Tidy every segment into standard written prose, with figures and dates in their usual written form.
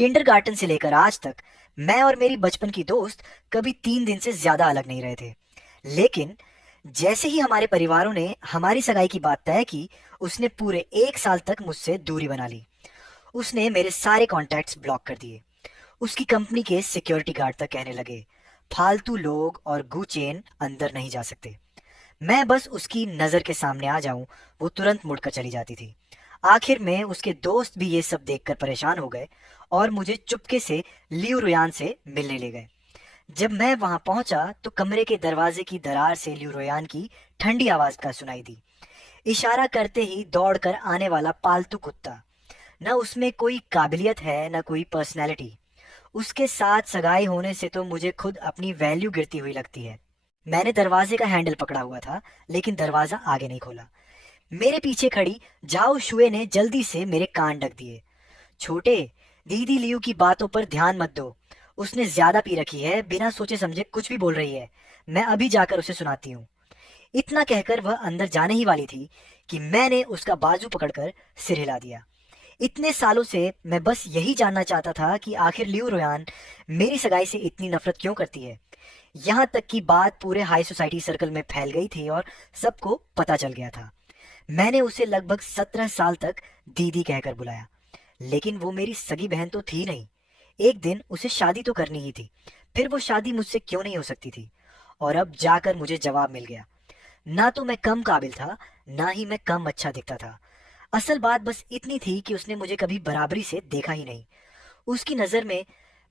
Kindergarten से लेकर आज तक मैं और मेरी बचपन की दोस्त कभी 3 दिन से ज्यादा अलग नहीं रहे थे। लेकिन जैसे ही हमारे परिवारों ने हमारी सगाई की बात तय की, उसने पूरे 1 साल तक मुझसे दूरी बना ली। उसने मेरे सारे कॉन्टैक्ट्स ब्लॉक कर दिए। उसकी कंपनी के सिक्योरिटी गार्ड तक कहने लगे, फालतू लोग और गुचेन अंदर नहीं जा सकते। मैं बस उसकी नजर के सामने आ जाऊं, वो तुरंत मुड़कर चली जाती थी। आखिर में उसके दोस्त भी ये सब देखकर परेशान हो गए और मुझे चुपके से लियो रुयान से मिलने ले गए। जब मैं वहां पहुंचा तो कमरे के दरवाजे की दरार से लियो रुयान की ठंडी आवाज का सुनाई दी। इशारा करते ही दौड़कर आने वाला पालतू कुत्ता। न उसमें कोई काबिलियत है न कोई पर्सनैलिटी। उसके साथ सगाई होने से तो मुझे खुद अपनी वैल्यू गिरती हुई लगती है। मैंने दरवाजे का हैंडल पकड़ा हुआ था, लेकिन दरवाजा आगे नहीं खोला। मेरे पीछे खड़ी जाओ शुए ने जल्दी से मेरे कान ढक दिए। छोटे, दीदी लियू की बातों पर ध्यान मत दो। उसने ज्यादा पी रखी है, बिना सोचे समझे कुछ भी बोल रही है। मैं अभी जाकर उसे सुनाती हूँ। इतना कहकर वह अंदर जाने ही वाली थी कि मैंने उसका बाजू पकड़कर सिर हिला दिया। इतने सालों से मैं बस यही जानना चाहता था कि आखिर लियू रोयान मेरी सगाई से इतनी नफरत क्यों करती है। यहाँ तक कि बात पूरे हाई सोसाइटी सर्कल में फैल गई थी और सबको पता चल गया था। मैंने उसे लगभग 17 साल तक दीदी कहकर बुलाया, लेकिन वो मेरी सगी बहन तो थी नहीं। एक दिन उसे शादी तो करनी ही थी, फिर वो शादी मुझसे क्यों नहीं हो सकती थी। और अब जाकर मुझे जवाब मिल गया। ना तो मैं कम काबिल था, ना ही मैं कम अच्छा दिखता था। असल बात बस इतनी थी कि उसने मुझे कभी बराबरी से देखा ही नहीं। उसकी नजर में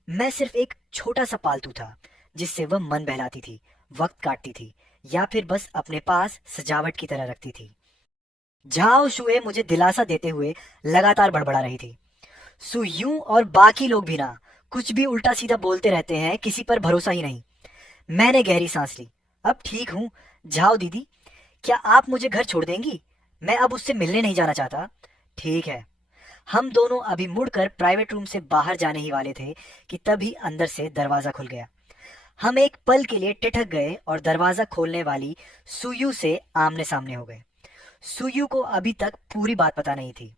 मैं सिर्फ एक छोटा सा पालतू था, जिससे वह मन बहलाती थी, वक्त काटती थी, या फिर बस अपने पास सजावट की तरह रखती थी। झाओ शुए मुझे दिलासा देते हुए लगातार बड़बड़ा रही थी। सु यूं और बाकी लोग भी ना, कुछ भी उल्टा सीधा बोलते रहते हैं, किसी पर भरोसा ही नहीं। मैंने गहरी सांस ली। अब ठीक हूँ। झाओ दीदी, क्या आप मुझे घर छोड़ देंगी? मैं अब उससे मिलने नहीं जाना चाहता। ठीक है। हम दोनों अभी मुड़कर प्राइवेट रूम से बाहर जाने ही वाले थे कि तभी अंदर से दरवाजा खुल गया। हम एक पल के लिए ठिठक गए और दरवाजा खोलने वाली सुयू से आमने सामने हो गए। सुयू को अभी तक पूरी बात पता नहीं थी।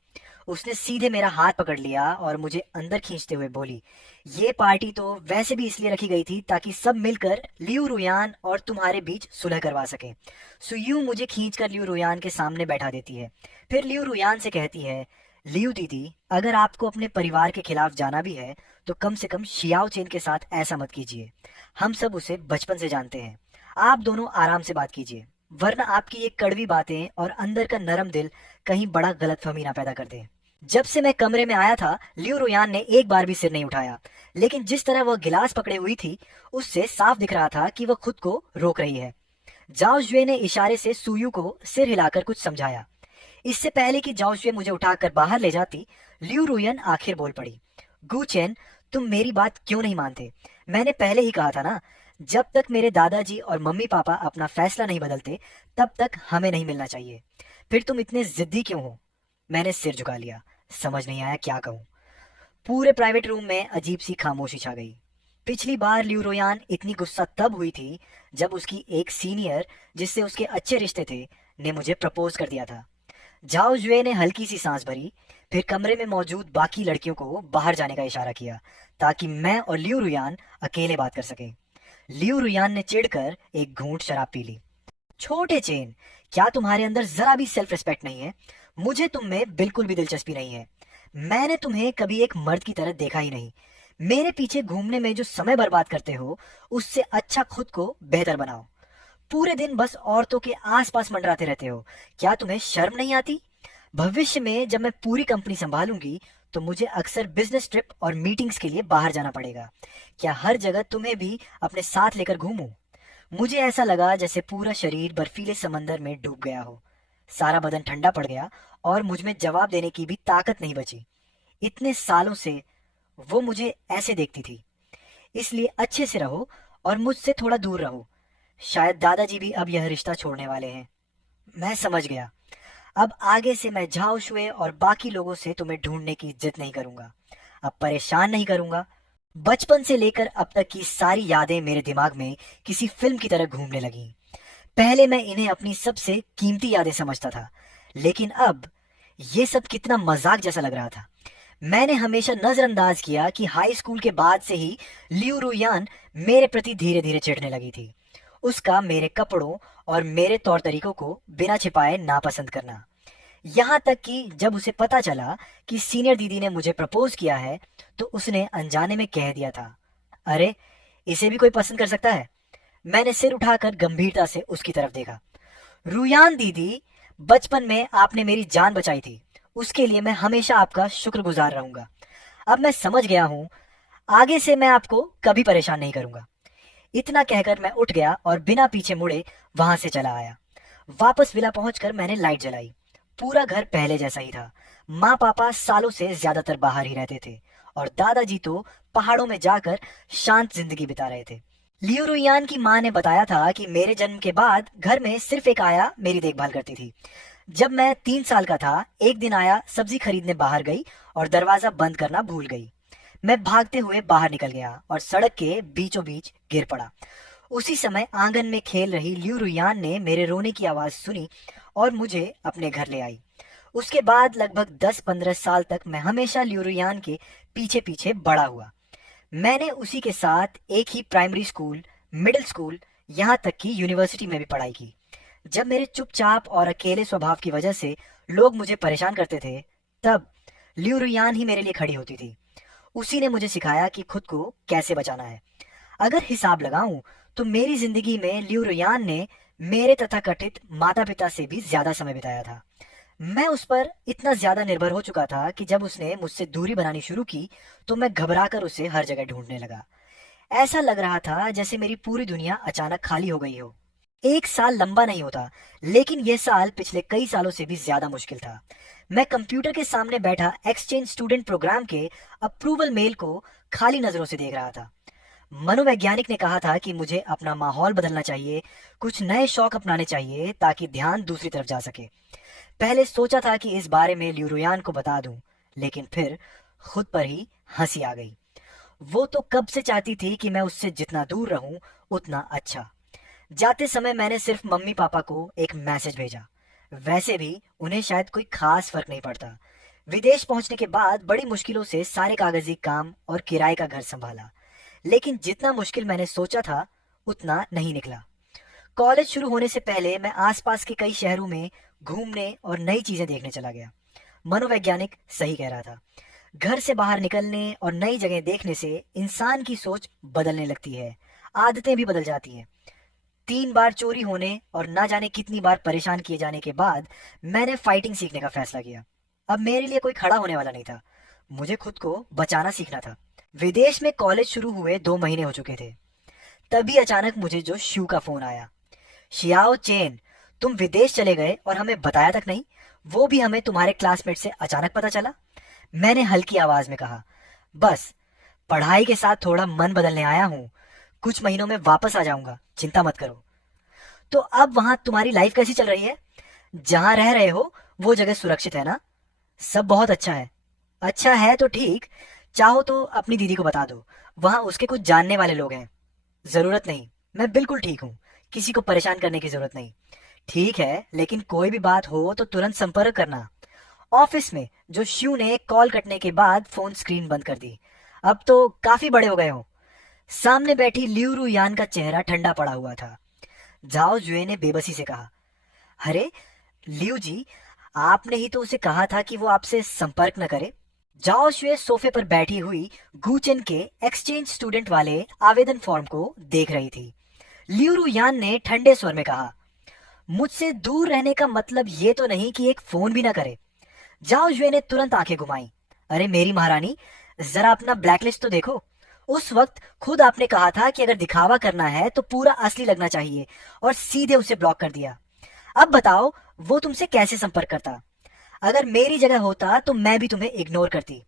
उसने सीधे मेरा हाथ पकड़ लिया और मुझे अंदर खींचते हुए बोली, ये पार्टी तो वैसे भी इसलिए रखी गई थी ताकि सब मिलकर लियू रुयान और तुम्हारे बीच सुलह करवा सके। सुयू मुझे खींचकर लियू रुयान के सामने बैठा देती है। फिर लियू रुयान से कहती है, लियू दीदी, अगर आपको अपने परिवार के खिलाफ जाना भी है तो कम से कम शियाओ चेन के साथ ऐसा मत कीजिए। हम सब उसे बचपन से जानते हैं। आप दोनों आराम से बात कीजिए, वरना आपकी ये कड़वी बातें और अंदर का नरम दिल कहीं बड़ा गलतफहमी ना पैदा कर दे। जब से मैं कमरे में आया था, लियो रोयान ने एक बार भी सिर नहीं उठाया, लेकिन जिस तरह वह गिलास पकड़े हुई थी, उससे साफ दिख रहा था कि वह खुद को रोक रही है। जाओ जुए ने इशारे से सुयू को सिर हिलाकर कुछ समझाया। इससे पहले कि जाओ जुए मुझे उठाकर बाहर ले जाती, लियू रुयन आखिर बोल पड़ी, गुचेन, तुम मेरी बात क्यों नहीं मानते? मैंने पहले ही कहा था ना, जब तक मेरे दादाजी और मम्मी पापा अपना फैसला नहीं बदलते, तब तक हमें नहीं मिलना चाहिए। फिर तुम इतने जिद्दी क्यों हो? मैंने सिर झुका लिया। समझ नहीं आया क्या कहूँ। पूरे प्राइवेट रूम में अजीब सी खामोशी छा गई। पिछली बार लियू रोयान इतनी गुस्सा तब हुई थी जब उसकी एक सीनियर, जिससे उसके अच्छे रिश्ते थे, ने मुझे प्रपोज कर दिया था। जाओ जुए ने हल्की सी सांस भरी, फिर कमरे में मौजूद बाकी लड़कियों को बाहर जाने का इशारा किया ताकि मैं और लियू रुयान अकेले बात कर सकें। लियू रुयान ने चिढ़कर एक घूंट शराब पी ली। छोटे चेन, क्या तुम्हारे अंदर जरा भी सेल्फ रिस्पेक्ट नहीं है? मुझे तुम में बिल्कुल भी दिलचस्पी नहीं है। मैंने तुम्हें कभी एक मर्द की तरह देखा ही नहीं। मेरे पीछे घूमने में जो समय बर्बाद करते हो, उससे अच्छा खुद को बेहतर बनाओ। पूरे दिन बस औरतों के आसपास मंडराते रहते हो। क्या तुम्हें शर्म नहीं आती? भविष्य में जब मैं पूरी कंपनी संभालूंगी तो मुझे अक्सर बिजनेस ट्रिप और मीटिंग्स के लिए बाहर जाना पड़ेगा। क्या हर जगह तुम्हें भी अपने साथ लेकर घूमूं? मुझे ऐसा लगा जैसे पूरा शरीर बर्फीले समंदर में डूब गया हो। सारा बदन ठंडा पड़ गया और मुझ में जवाब देने की भी ताकत नहीं बची। इतने सालों से वो मुझे ऐसे देखती थी। इसलिए अच्छे से रहो और मुझसे थोड़ा दूर रहो। शायद दादाजी भी अब यह रिश्ता छोड़ने वाले हैं। मैं समझ गया। अब आगे से मैं झाओ शुए और बाकी लोगों से तुम्हें ढूंढने की जिद नहीं करूंगा। अब परेशान नहीं करूंगा। बचपन से लेकर अब तक की सारी यादें मेरे दिमाग में किसी फिल्म की तरह घूमने लगी। पहले मैं इन्हें अपनी सबसे कीमती यादें समझता था, लेकिन अब ये सब कितना मजाक जैसा लग रहा था। मैंने हमेशा नजरअंदाज किया कि हाई स्कूल के बाद से ही लियू रुयान मेरे प्रति धीरे धीरे चिढ़ने लगी थी। उसका मेरे कपड़ों और मेरे तौर तरीकों को बिना छिपाए नापसंद करना। यहाँ तक कि जब उसे पता चला कि सीनियर दीदी ने मुझे प्रपोज किया है, तो उसने अनजाने में कह दिया था, अरे इसे भी कोई पसंद कर सकता है। मैंने सिर उठाकर गंभीरता से उसकी तरफ देखा। रुयान दीदी, बचपन में आपने मेरी जान बचाई थी, उसके लिए मैं हमेशा आपका शुक्रगुजार रहूंगा। अब मैं समझ गया हूँ, आगे से मैं आपको कभी परेशान नहीं करूंगा। इतना कहकर मैं उठ गया और बिना पीछे मुड़े वहां से चला आया। वापस विला पहुंचकर मैंने लाइट जलाई। पूरा घर पहले जैसा ही था। माँ पापा सालों से ज्यादातर बाहर ही रहते थे और दादाजी तो पहाड़ों में जाकर शांत जिंदगी बिता रहे थे। लियो रुयान की माँ ने बताया था कि मेरे जन्म के बाद घर में सिर्फ एक आया मेरी देखभाल करती थी। जब मैं 3 साल का था, एक दिन आया सब्जी खरीदने बाहर गई और दरवाजा बंद करना भूल गई। मैं भागते हुए बाहर निकल गया और सड़क के बीचों बीच गिर पड़ा। उसी समय आंगन में खेल रही लियू रुयान ने मेरे रोने की आवाज सुनी और मुझे अपने घर ले आई। उसके बाद लगभग 10-15 साल तक मैं हमेशा लियू रुयान के पीछे पीछे बड़ा हुआ। मैंने उसी के साथ एक ही प्राइमरी स्कूल, मिडिल स्कूल, यहाँ तक कि यूनिवर्सिटी में भी पढ़ाई की। जब मेरे चुपचाप और अकेले स्वभाव की वजह से लोग मुझे परेशान करते थे, तब लियू रुयान ही मेरे लिए खड़ी होती थी। उसी ने मुझे सिखाया कि खुद को कैसे बचाना है। अगर हिसाब लगाऊं तो मेरी जिंदगी में लियू रुयान ने मेरे तथाकथित माता पिता से भी ज्यादा समय बिताया था। मैं उस पर इतना ज्यादा निर्भर हो चुका था कि जब उसने मुझसे दूरी बनानी शुरू की तो मैं घबराकर उसे हर जगह ढूंढने लगा। ऐसा लग रहा था जैसे मेरी पूरी दुनिया अचानक खाली हो गई हो। एक साल लंबा नहीं होता, लेकिन यह साल पिछले कई सालों से भी ज्यादा मुश्किल था। मैं कंप्यूटर के सामने बैठा एक्सचेंज स्टूडेंट प्रोग्राम के अप्रूवल मेल को खाली नजरों से देख रहा था। मनोवैज्ञानिक ने कहा था कि मुझे अपना माहौल बदलना चाहिए, कुछ नए शौक अपनाने चाहिए ताकि ध्यान दूसरी तरफ जा सके। पहले सोचा था कि इस बारे में ल्यूरुयान को बता दूं, लेकिन फिर खुद पर ही हंसी आ गई। वो तो कब से चाहती थी कि मैं उससे जितना दूर रहूं उतना अच्छा। जाते समय मैंने सिर्फ मम्मी पापा को एक मैसेज भेजा। वैसे भी उन्हें शायद कोई खास फर्क नहीं पड़ता। विदेश पहुंचने के बाद बड़ी मुश्किलों से सारे कागजी काम और किराए का घर संभाला, लेकिन जितना मुश्किल मैंने सोचा था उतना नहीं निकला। कॉलेज शुरू होने से पहले मैं आसपास के कई शहरों में घूमने और नई चीजें देखने चला गया। मनोवैज्ञानिक सही कह रहा था। घर से बाहर निकलने और नई जगह देखने से इंसान की सोच बदलने लगती है, आदतें भी बदल जाती हैं। 3 बार चोरी होने और ना जाने कितनी बार परेशान किए जाने के बाद मैंने फाइटिंग सीखने का फैसला किया। अब मेरे लिए कोई खड़ा होने वाला नहीं था, मुझे खुद को बचाना सीखना था। विदेश में कॉलेज शुरू हुए 2 महीने हो चुके थे, तभी अचानक मुझे जो शू का फोन आया। शियाओ चेन, तुम विदेश चले गए और हमें बताया तक नहीं, वो भी हमें तुम्हारे क्लासमेट से अचानक पता चला। मैंने हल्की आवाज में कहा, बस पढ़ाई के साथ थोड़ा मन बदलने आया हूँ, कुछ महीनों में वापस आ जाऊंगा, चिंता मत करो। तो अब वहां तुम्हारी लाइफ कैसी चल रही है? जहां रह रहे हो वो जगह सुरक्षित है ना? सब बहुत अच्छा है। अच्छा है तो ठीक, चाहो तो अपनी दीदी को बता दो, वहां उसके कुछ जानने वाले लोग हैं। जरूरत नहीं, मैं बिल्कुल ठीक हूँ, किसी को परेशान करने की जरूरत नहीं। ठीक है, लेकिन कोई भी बात हो तो तुरंत संपर्क करना। ऑफिस में जो शिव ने कॉल कटने के बाद फोन स्क्रीन बंद कर दी। अब तो काफी बड़े हो गए हो। सामने बैठी लियू रुयान का चेहरा ठंडा पड़ा हुआ था। जाओ जुए ने बेबसी से कहा, अरे लियू जी, आपने ही तो उसे कहा था कि वो आपसे संपर्क न करे। जाओ शुए सोफे पर बैठी हुई गूचेन के एक्सचेंज स्टूडेंट वाले आवेदन फॉर्म को देख रही थी। लियू रुयान ने ठंडे स्वर में कहा, मुझसे दूर रहने का मतलब ये तो नहीं कि एक फोन भी ना करे। जाओ जुए ने तुरंत आंखें घुमाई। अरे मेरी महारानी, जरा अपना ब्लैकलिस्ट तो देखो। उस वक्त खुद आपने कहा था कि अगर दिखावा करना है तो पूरा असली लगना चाहिए, और सीधे उसे ब्लॉक कर दिया। अब बताओ वो तुमसे कैसे संपर्क करता? अगर मेरी जगह होता तो मैं भी तुम्हें इग्नोर करती।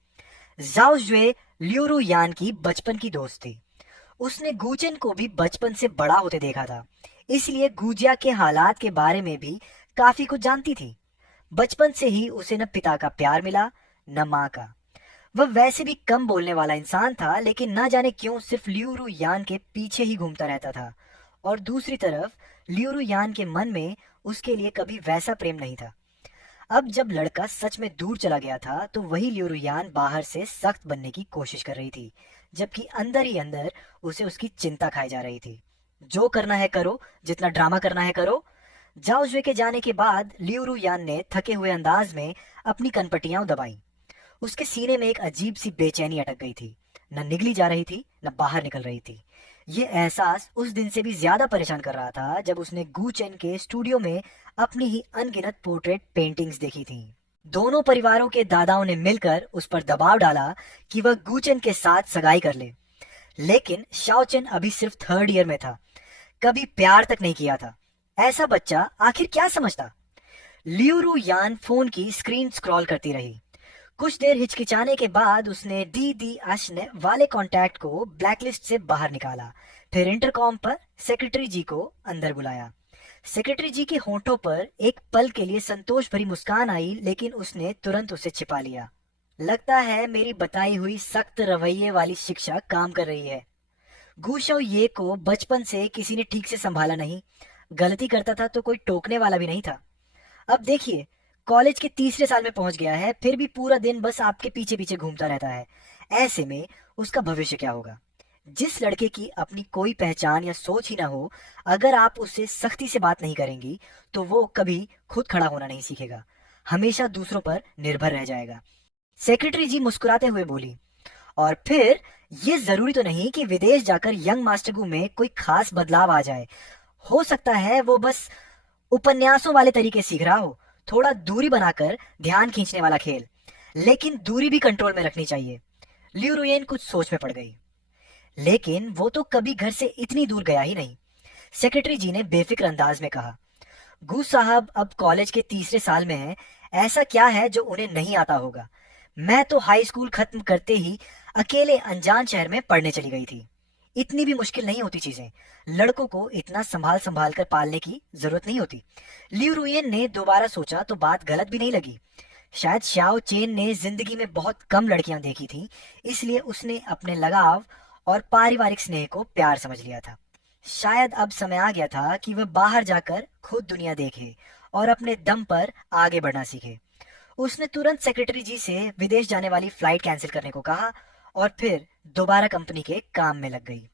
जाओ जुए ल्यूरू यान की बचपन की दोस्त थी। उसने गूचेन को भी बचपन से बड़ा होते देखा था, इसलिए गुजिया के हालात के बारे में भी काफी कुछ जानती थी। बचपन से ही उसे न पिता का प्यार मिला न माँ का। वह वैसे भी कम बोलने वाला इंसान था, लेकिन ना जाने क्यों सिर्फ लियूरू यान के पीछे ही घूमता रहता था। और दूसरी तरफ लियूरू यान के मन में उसके लिए कभी वैसा प्रेम नहीं था। अब जब लड़का सच में दूर चला गया था तो वही ल्यूरुयान बाहर से सख्त बनने की कोशिश कर रही थी, जबकि अंदर ही अंदर उसे उसकी चिंता खाई जा रही थी। जो करना है करो, जितना ड्रामा करना है करो। जाओ जुए के जाने के बाद ल्यूरुयान ने थके हुए अंदाज में अपनी कनपटियां दबाई। उसके सीने में एक अजीब सी बेचैनी अटक गई थी। न निगली जा रही थी, न बाहर निकल रही थी। ये एहसास उस दिन से भी ज्यादा परेशान कर रहा था जब उसने गू चेन के स्टूडियो में अपनी ही अनगिनत पोर्ट्रेट पेंटिंग्स देखी थी। दोनों परिवारों के दादाओं ने मिलकर उस पर दबाव डाला कि वह गूचेन के साथ सगाई कर ले, लेकिन शाओचेन अभी सिर्फ थर्ड ईयर में था, कभी प्यार तक नहीं किया था। ऐसा बच्चा आखिर क्या समझता। लियूरू यान फोन की स्क्रीन स्क्रॉल करती रही। कुछ देर हिचकिचाने के बाद उसने दी दी अश्न वाले कॉन्टैक्ट को ब्लैकलिस्ट से बाहर निकाला। फिर इंटरकॉम पर सेक्रेटरी जी को अंदर बुलाया। सेक्रेटरी जी के होंठों पर एक पल के लिए संतोष भरी मुस्कान आई, लेकिन उसने तुरंत उसे छिपा लिया। लगता है मेरी बताई हुई सख्त रवैये वाली शिक्षा काम कर रही है। गूशो ये को बचपन से किसी ने ठीक से संभाला नहीं। गलती करता था तो कोई टोकने वाला भी नहीं था। अब देखिए, कॉलेज के तीसरे साल में पहुंच गया है, फिर भी पूरा दिन बस आपके पीछे पीछे घूमता रहता है। ऐसे में उसका भविष्य क्या होगा। जिस लड़के की अपनी कोई पहचान या सोच ही ना हो, अगर आप उससे सख्ती से बात नहीं करेंगी तो वो कभी खुद खड़ा होना नहीं सीखेगा, हमेशा दूसरों पर निर्भर रह जाएगा। सेक्रेटरी जी मुस्कुराते हुए बोली, और फिर ये जरूरी तो नहीं कि विदेश जाकर यंग मास्टरगू में कोई खास बदलाव आ जाए। हो सकता है वो बस उपन्यासों वाले तरीके सीख रहा हो, थोड़ा दूरी बनाकर ध्यान खींचने वाला खेल। लेकिन दूरी भी कंट्रोल में रखनी चाहिए। लियू रुयेन कुछ सोच में पड़ गई। लेकिन वो तो कभी घर से इतनी दूर गया ही नहीं, सेक्रेटरी जी ने बेफिक्र अंदाज में कहा। गू साहब अब कॉलेज के तीसरे साल में हैं, ऐसा क्या है जो उन्हें नहीं आता होगा। मैं तो हाई स्कूल खत्म करते ही अकेले अनजान शहर में पढ़ने चली गई थी। इतनी भी मुश्किल नहीं होती चीजें, लड़कों को इतना संभाल संभाल कर पालने की जरूरत नहीं होती। लियू रुयेन ने दोबारा सोचा तो बात गलत भी नहीं लगी। शायद शाओ चेन ने जिंदगी में बहुत कम लड़कियां देखी थी, इसलिए उसने अपने लगाव और पारिवारिक स्नेह को प्यार समझ लिया था। शायद अब समय आ गया था कि वह बाहर जाकर खुद दुनिया देखे और अपने दम पर आगे बढ़ना सीखे। उसने तुरंत सेक्रेटरी जी से विदेश जाने वाली फ्लाइट कैंसिल करने को कहा और फिर दोबारा कंपनी के काम में लग गई।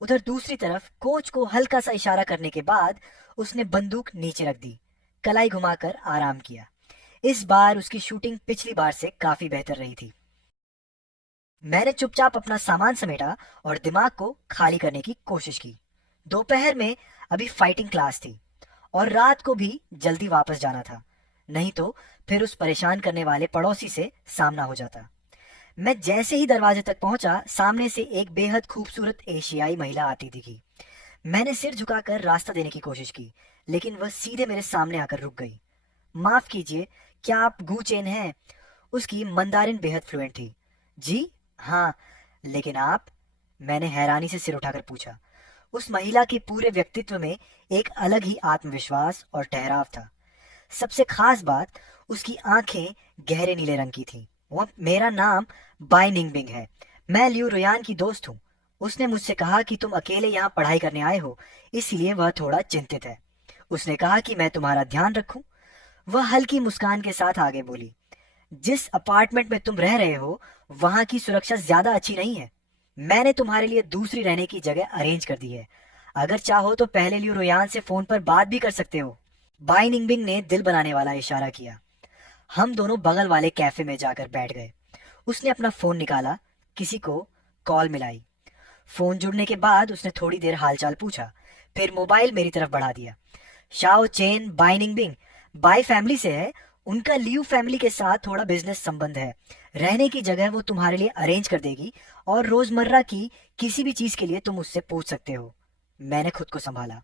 उधर दूसरी तरफ कोच को हल्का सा इशारा करने के बाद उसने बंदूक नीचे रख दी, कलाई घुमाकर आराम किया। इस बार उसकी शूटिंग पिछली बार से काफी बेहतर रही थी। मैंने चुपचाप अपना सामान समेटा और दिमाग को खाली करने की कोशिश की। दोपहर में अभी फाइटिंग क्लास थी और रात को भी जल्दी वापस जाना था, नहीं तो फिर उस परेशान करने वाले पड़ोसी से सामना हो जाता। मैं जैसे ही दरवाजे तक पहुंचा, सामने से एक बेहद खूबसूरत एशियाई महिला आती दिखी। मैंने सिर झुकाकर रास्ता देने की कोशिश की, लेकिन वह सीधे मेरे सामने आकर रुक गई। माफ कीजिए, क्या आप गू चेन हैं? उसकी मंदारिन बेहद फ्लुएंट थी। जी हाँ, लेकिन आप? मैंने हैरानी से सिर उठाकर पूछा। उस महिला के पूरे व्यक्तित्व में एक अलग ही आत्मविश्वास और ठहराव था। सबसे खास बात, उसकी आंखें गहरे नीले रंग की थी। वो मेरा नाम बाई निंगबिंग है, मैं लियू रुयान की दोस्त हूँ। उसने मुझसे कहा कि तुम अकेले यहाँ पढ़ाई करने आए हो, इसलिए वह थोड़ा चिंतित है। उसने कहा कि मैं तुम्हारा ध्यान रखूं। वह हल्की मुस्कान के साथ आगे बोली, जिस अपार्टमेंट में तुम रह रहे हो वहां की सुरक्षा ज्यादा अच्छी नहीं है। मैंने तुम्हारे लिए दूसरी रहने की जगह अरेंज कर दी है। अगर चाहो तो पहले लियू रुयान से फोन पर बात भी कर सकते हो। बाई निंगबिंग ने दिल बनाने वाला इशारा किया। हम दोनों बगल वाले कैफे में जाकर बैठ गए। उसने अपना फोन निकाला, किसी को कॉल मिलाई। फोन जुड़ने के बाद उसने थोड़ी देर हालचाल पूछा, फिर मोबाइल मेरी तरफ बढ़ा दिया। Shao Chen Bai Ningbing Bai family से है। उनका लियू फैमिली के साथ थोड़ा बिजनेस संबंध है। रहने की जगह वो तुम्हारे लिए अरेंज कर देगी और रोजमर्रा की किसी भी चीज के लिए तुम उससे पूछ सकते हो। मैंने खुद को संभाला।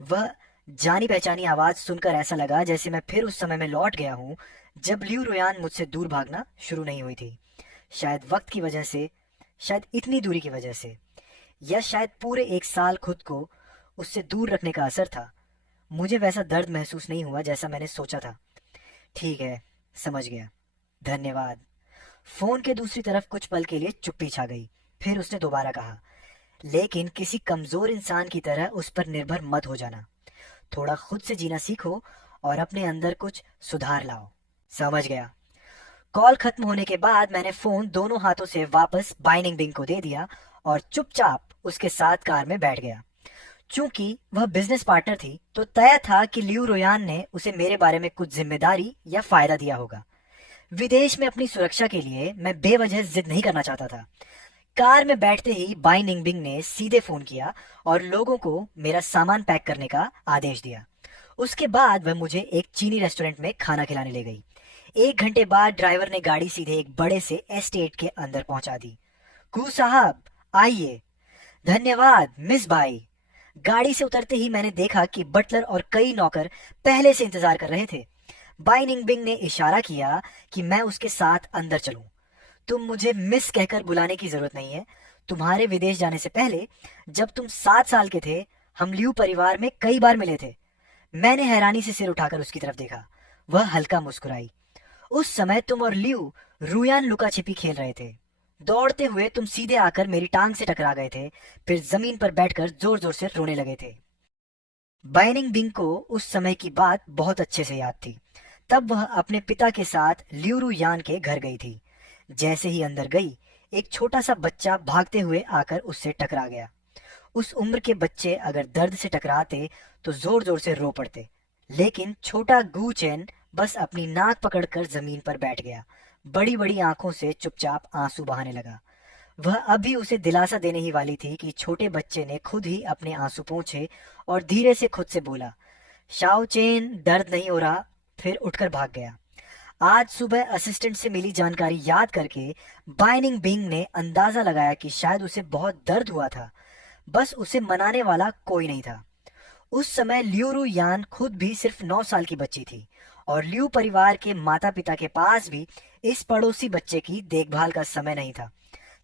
वह जानी पहचानी आवाज सुनकर ऐसा लगा जैसे मैं फिर उस समय में लौट गया हूँ जब लियू रुयान मुझसे दूर भागना शुरू नहीं हुई थी। शायद वक्त की वजह से, शायद इतनी दूरी की वजह से, या शायद पूरे एक साल खुद को उससे दूर रखने का असर था। मुझे वैसा दर्द महसूस नहीं हुआ जैसा मैंने सोचा था। ठीक है, समझ गया, धन्यवाद। फोन के दूसरी तरफ कुछ पल के लिए चुप्पी छा गई। फिर उसने दोबारा कहा, लेकिन किसी कमजोर इंसान की तरह उस पर निर्भर मत हो जाना। थोड़ा खुद से जीना सीखो और अपने अंदर कुछ सुधार लाओ। समझ गया। कॉल खत्म होने के बाद मैंने फोन दोनों हाथों से वापस बाइनिंग बिंग को दे दिया और चुपचाप उसके साथ कार में बैठ गया। चूंकि वह बिजनेस पार्टनर थी तो तय था कि लियू रोयान ने उसे मेरे बारे में कुछ जिम्मेदारी या फायदा दिया होगा। विदेश में अपनी सुरक्षा के लिए मैं बेवजह जिद नहीं करना चाहता था। कार में बैठते ही बाई निंगबिंग ने सीधे फोन किया और लोगों को मेरा सामान पैक करने का आदेश दिया। उसके बाद वह मुझे एक चीनी रेस्टोरेंट में खाना खिलाने ले गई। 1 घंटे बाद ड्राइवर ने गाड़ी सीधे एक बड़े से एस्टेट के अंदर पहुंचा दी। कू साहब, आइए। धन्यवाद मिस बाई। गाड़ी से उतरते ही मैंने देखा कि बटलर और कई नौकर पहले से इंतजार कर रहे थे। बाई निंगबिंग ने इशारा किया कि मैं उसके साथ अंदर चलूं। तुम मुझे मिस कहकर बुलाने की जरूरत नहीं है। तुम्हारे विदेश जाने से पहले जब तुम 7 साल के थे, हम लियू परिवार में कई बार मिले थे। मैंने हैरानी से सिर उठाकर उसकी तरफ देखा। वह हल्का मुस्कुराई। उस समय तुम और लियू रुयान लुका छिपी खेल रहे थे। दौड़ते हुए तुम सीधे आकर मेरी टांग से टकरा गए थे, फिर जमीन पर बैठकर जोर जोर से रोने लगे थे। बाइनिंग बिंग को उस समय की बात बहुत अच्छे से याद थी। तब वह अपने पिता के साथ ल्यूरू यान के घर गई थी। जैसे ही अंदर गई, एक छोटा सा बच्चा भागते हुए आकर उससे टकरा गया। उस उम्र के बच्चे अगर दर्द से टकराते तो जोर जोर से रो पड़ते, लेकिन छोटा गू चेन बस अपनी नाक पकड़कर जमीन पर बैठ गया। बड़ी बड़ी आंखों से चुपचाप आंसू बहाने लगा। वह अभी उसे दिलासा देने ही वाली थी कि छोटे बच्चे ने खुद ही अपने आंसू पोंछे और धीरे से खुद से बोला, शाओ चेन, दर्द नहीं हो रहा। फिर उठकर भाग गया। आज सुबह असिस्टेंट से मिली जानकारी याद करके बाइनिंग बिंग ने अंदाजा लगाया कि शायद उसे बहुत दर्द हुआ था, बस उसे मनाने वाला कोई नहीं था। उस समय ल्यूरू यान खुद भी सिर्फ 9 साल की बच्ची थी और लियू परिवार के माता पिता के पास भी इस पड़ोसी बच्चे की देखभाल का समय नहीं था।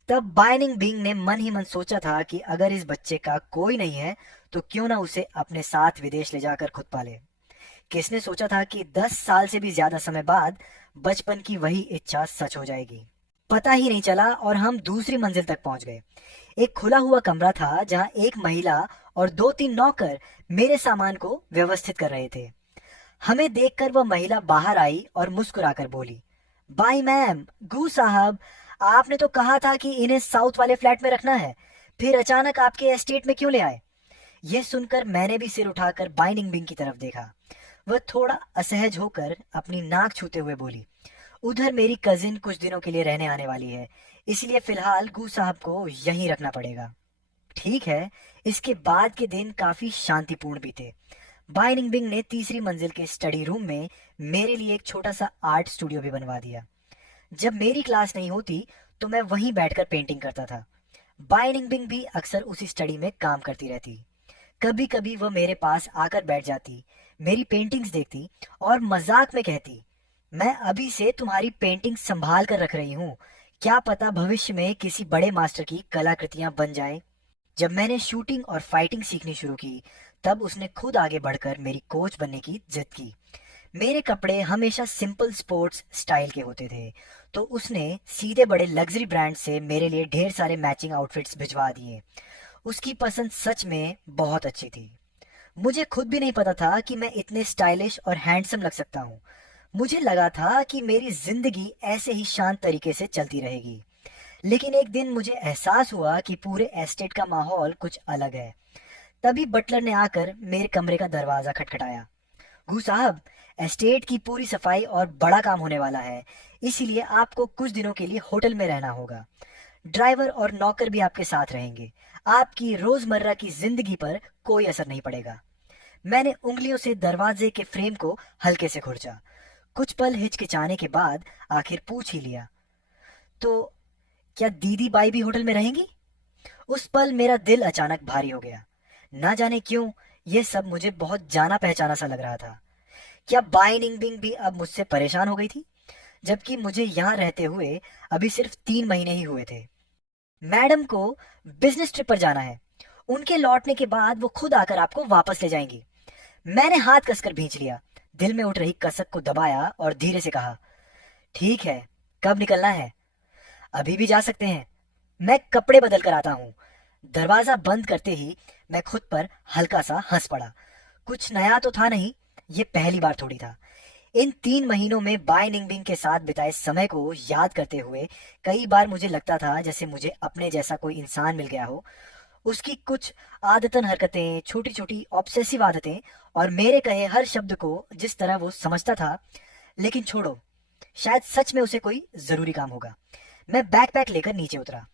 तब बाइनिंग बिंग ने मन ही मन सोचा था कि अगर इस बच्चे का कोई नहीं है तो क्यों ना उसे अपने साथ विदेश ले जाकर खुद पाले। किसने सोचा था कि 10 साल से भी ज्यादा समय बाद बचपन की वही इच्छा सच हो जाएगी। पता ही नहीं चला और हम दूसरी मंजिल तक पहुंच गए। एक खुला हुआ कमरा था जहां एक महिला और 2-3 नौकर मेरे सामान को व्यवस्थित कर रहे थे। हमें देखकर वह महिला बाहर आई और मुस्कुराकर बोली, बाई मैम, गू साहब, आपने तो कहा था कि इन्हें साउथ वाले फ्लैट में रखना है, फिर अचानक आपके एस्टेट में क्यों ले आए? यह सुनकर मैंने भी सिर उठाकर बाइनिंग बिंग की तरफ देखा। वह थोड़ा असहज होकर अपनी नाक छूते हुए बोली, उधर मेरी कजिन कुछ दिनों के लिए रहने आने वाली है, इसलिए फिलहाल गू साहब को यहीं रखना पड़ेगा। ठीक है। इसके बाद के दिन काफी शांतिपूर्ण बीते। बाइनिंग बिंग ने तीसरी मंजिल के स्टडी रूम में मेरे लिए एक छोटा सा आर्ट स्टूडियो भी बनवा दिया। जब मेरी क्लास नहीं होती तो मैं वहीं बैठकर पेंटिंग करता था। बाइनिंग बिंग भी अक्सर उसी स्टडी में काम करती रहती। कभी कभी वह मेरे पास आकर बैठ जाती, मेरी पेंटिंग्स देखती और मजाक में कहती, मैं अभी से तुम्हारी पेंटिंग संभाल कर रख रही हूँ, क्या पता भविष्य में किसी बड़े मास्टर की कलाकृतियां बन जाए। जब मैंने शूटिंग और फाइटिंग सीखनी शुरू की, तब उसने खुद आगे बढ़कर मेरी कोच बनने की जिद की। मेरे कपड़े हमेशा सिंपल स्पोर्ट्स स्टाइल के होते थे, तो उसने सीधे बड़े लग्जरी ब्रांड से मेरे लिए ढेर सारे मैचिंग आउटफिट्स भिजवा दिए। उसकी पसंद सच में बहुत अच्छी थी। मुझे खुद भी नहीं पता था कि मैं इतने स्टाइलिश और हैंडसम लग सकता हूँ। मुझे लगा था कि मेरी जिंदगी ऐसे ही शांत तरीके से चलती रहेगी। लेकिन एक दिन मुझे एहसास हुआ कि पूरे एस्टेट का माहौल कुछ अलग है। तभी बटलर ने आकर मेरे कमरे का दरवाजा खटखटाया। गू साहब, एस्टेट की पूरी सफाई और बड़ा काम होने वाला है, इसीलिए आपको कुछ दिनों के लिए होटल में रहना होगा। ड्राइवर और नौकर भी आपके साथ रहेंगे। आपकी रोजमर्रा की जिंदगी पर कोई असर नहीं पड़ेगा। मैंने उंगलियों से दरवाजे के फ्रेम को हल्के से खुरचा। कुछ पल हिचकिचाने के बाद आखिर पूछ ही लिया, तो क्या दीदी बाई भी होटल में रहेंगी? उस पल मेरा दिल अचानक भारी हो गया। ना जाने क्यों यह सब मुझे बहुत जाना पहचाना सा लग रहा था। क्या बाई निंगबिंग भी अब मुझसे परेशान हो गई थी, जबकि मुझे यहाँ रहते हुए अभी सिर्फ 3 महीने ही हुए थे। मैडम को बिजनेस ट्रिप पर जाना है, उनके लौटने के बाद वो खुद आकर आपको वापस ले जाएंगी। मैंने हाथ कसकर भींच लिया, दिल में उठ रही कसक को दबाया और धीरे से कहा, ठीक है, कब निकलना है? अभी भी जा सकते हैं, मैं कपड़े बदल कर आता हूँ। दरवाजा बंद करते ही मैं खुद पर हल्का सा हंस पड़ा। कुछ नया तो था नहीं, ये पहली बार थोड़ी था। इन 3 महीनों में बाय निंगबिंग के साथ बिताए समय को याद करते हुए कई बार मुझे लगता था जैसे मुझे अपने जैसा कोई इंसान मिल गया हो। उसकी कुछ आदतन हरकतें, छोटी छोटी ऑब्सेसिव आदतें और मेरे कहे हर शब्द को जिस तरह वो समझता था। लेकिन छोड़ो, शायद सच में उसे कोई जरूरी काम होगा। मैं बैकपैक लेकर नीचे उतरा।